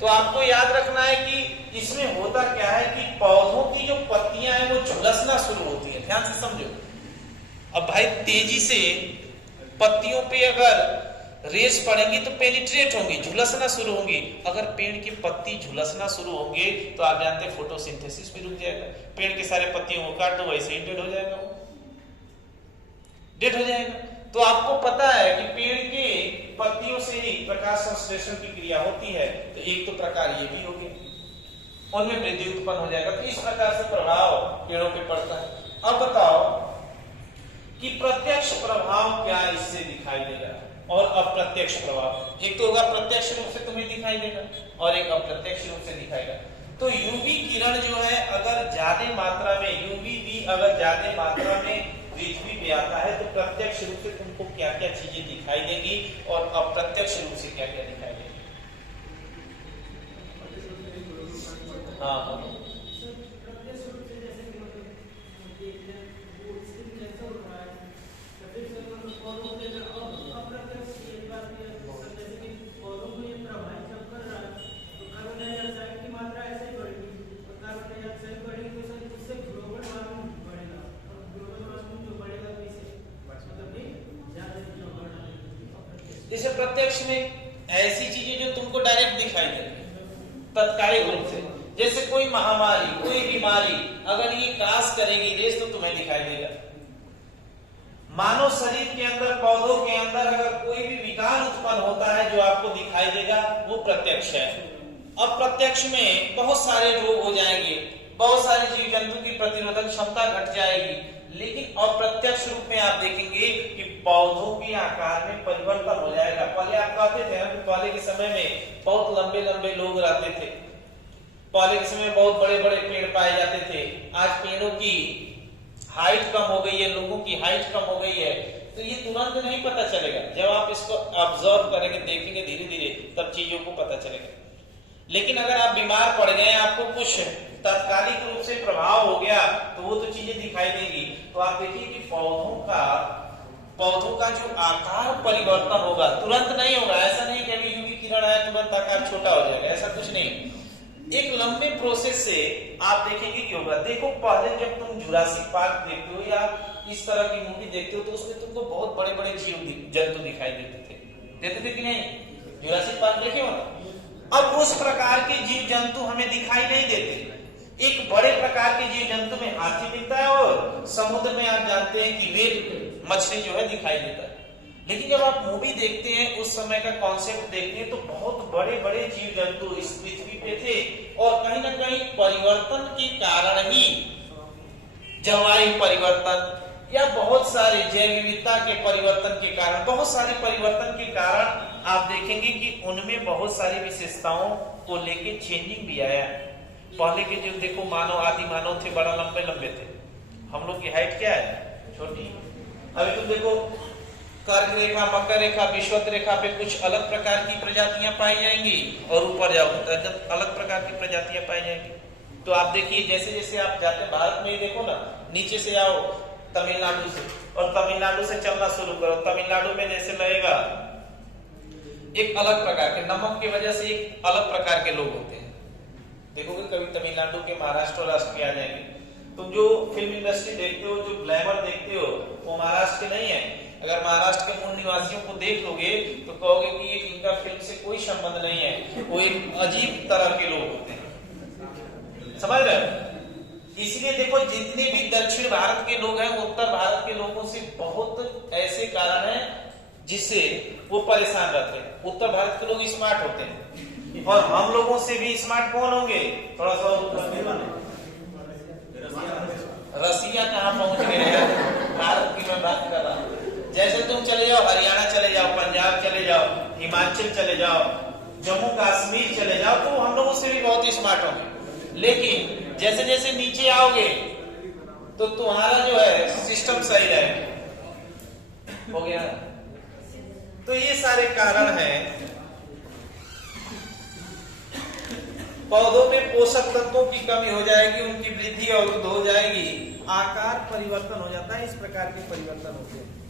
तो आपको याद रखना है कि इसमें होता क्या है कि पौधों की जो पत्तियां हैं वो झुलसना शुरू होती है। ध्यान से समझो। अब भाई तेजी से पत्तियों पे अगर रेस पड़ेंगी तो पेनिट्रेट होंगी, झुलसना शुरू होंगी। अगर पेड़ की पत्ती झुलसना शुरू होंगे तो आप जानते हैं फोटोसिंथेसिस भी रुक जाएगा। पेड़ के सारे पत्तियों को काट दो, वैसे ही डेड हो जाएगा, डेड हो जाएगा। तो आपको पता है कि पेड़ के पत्तियों से ही प्रकाश संश्लेषण की क्रिया होती है। तो एक तो प्रकार ये भी होगी, उनमें वृद्धि उत्पन्न हो जाएगा। तो इस प्रकार से प्रभाव पेड़ों पे पड़ता है। अब बताओ कि प्रत्यक्ष प्रभाव क्या इससे दिखाई देगा और अप्रत्यक्ष प्रभाव। एक तो होगा प्रत्यक्ष रूप से तुम्हें दिखाई देगा और एक अप्रत्यक्ष रूप से दिखाएगा। तो यूवी किरण जो है अगर ज्यादा मात्रा में, यूवी अगर ज्यादा मात्रा में पृथ्वी पे आता है तो प्रत्यक्ष रूप से तुमको क्या क्या चीजें दिखाई देगी और अप्रत्यक्ष रूप से क्या क्या दिखाई देगी। हाँ, जैसे प्रत्यक्ष में ऐसी चीजें जो तुमको डायरेक्ट दिखाई देंगी तत्कालिक रूप से, जैसे कोई महामारी, कोई बीमारी अगर ये क्रॉस करेगी रेस तो तुम्हें दिखाई देगा। मानव शरीर के अंदर, पौधों के अंदर अगर कोई भी विकार उत्पन्न होता है जो आपको दिखाई देगा वो प्रत्यक्ष है। अप्रत्यक्ष में बहुत सारे रोग हो जाएंगे, बहुत सारे जीव जंतु की प्रतिरोधक क्षमता घट जाएगी। लेकिन अप्रत्यक्ष रूप में आप देखेंगे कि पौधों के आकार में परिवर्तन हो जाएगा। पहले आप कहते थे ना, पहले के समय में बहुत लंबे लंबे लोग रहते थे, पहले के समय में बहुत बड़े बड़े पेड़ पाए जाते थे। आज पेड़ों की हाइट कम हो गई है, लोगों की हाइट कम हो गई है। तो ये तुरंत नहीं पता चलेगा, जब आप इसको ऑब्जर्व करेंगे, देखेंगे धीरे धीरे, तब चीजों को पता चलेगा। लेकिन अगर आप बीमार पड़ गए, आपको कुछ तात्कालिक रूप से प्रभाव हो गया तो वो तो चीजें दिखाई देंगी। तो आप देखिए कि पौधों का जो आकार परिवर्तन होगा तुरंत नहीं होगा। ऐसा नहीं कि अभी यूवी किरण आया तुरंत आकार छोटा हो जाएगा, ऐसा कुछ नहीं। एक लंबे प्रोसेस से आप देखेंगे कि होगा। देखो पहले जब तुम जुरासिक पार्क देखते हो या इस तरह की मूवी देखते हो तो उसमें तुमको बहुत बड़े बड़े जीव जंतु दिखाई देते थे कि नहीं? जुरासिक पार्क देखे हो ना? अब उस प्रकार के जीव जंतु हमें दिखाई नहीं देते। एक बड़े प्रकार के जीव जंतु में हाथी मिलता है और समुद्र में आप जानते हैं कि वेल मछली जो है दिखाई देता है। लेकिन जब आप मूवी देखते हैं, उस समय का कॉन्सेप्ट देखते हैं तो बहुत बड़े बड़े जीव जंतु इस पृथ्वी पे थे और कहीं ना कहीं परिवर्तन के कारण ही, जलवायु परिवर्तन या बहुत सारे जैव विविधता के परिवर्तन के कारण, बहुत सारे परिवर्तन के कारण आप देखेंगे कि उनमें बहुत सारी विशेषताओं को लेके चेंजिंग भी आया। पहले के जो देखो मानव, आदि मानव थे, बड़ा लंबे लंबे थे। हम लोग की हाइट क्या है? छोटी। अभी तुम देखो कर्क रेखा, मकर रेखा, विषुवत रेखा पे कुछ अलग प्रकार की प्रजातियां पाई जाएंगी और ऊपर जाओ तो अलग प्रकार की प्रजातियां पाई जाएंगी। तो आप देखिए जैसे जैसे आप जाते हैं भारत में ही देखो ना, नीचे से आओ तमिलनाडु से, और तमिलनाडु से चलना शुरू करो, तमिलनाडु में जैसे लगेगा एक अलग प्रकार के, नमक की वजह से एक अलग प्रकार के लोग होते हैं। देखोगे कभी तमिलनाडु के, महाराष्ट्र और राष्ट्र के आ जाएंगे। तुम जो फिल्म इंडस्ट्री देखते हो, जो ग्लैमर देखते हो, वो महाराष्ट्र के नहीं है। अगर महाराष्ट्र के मूल निवासियों को देख लोगे तो कहोगे कि ये इनका फिल्म से कोई संबंध नहीं है, वो एक अजीब तरह के लोग होते हैं, समझ रहे हो? इसलिए देखो जितने भी दक्षिण भारत के लोग हैं, उत्तर भारत के लोगों से बहुत ऐसे कारण हैं जिससे वो परेशान रहते हैं। उत्तर भारत के लोग स्मार्ट होते हैं, और हम लोगों से भी स्मार्ट कौन होंगे? थोड़ा सा रसिया कहाँ पहुंच गए हैं, भारत की मैं बात कर रहा हूँ। जैसे तुम चले जाओ हरियाणा चले जाओ, पंजाब चले जाओ, हिमाचल चले जाओ, जम्मू कश्मीर चले जाओ, तो हम लोगों से भी बहुत स्मार्ट होंगे। लेकिन जैसे जैसे नीचे आओगे तो तुम्हारा जो है सिस्टम सही रहेगा। हो गया? तो ये सारे कारण हैं। पौधों में पोषक तत्वों की कमी हो जाएगी, उनकी वृद्धि अवरुद्ध हो जाएगी, आकार परिवर्तन हो जाता है, इस प्रकार के परिवर्तन होते हैं।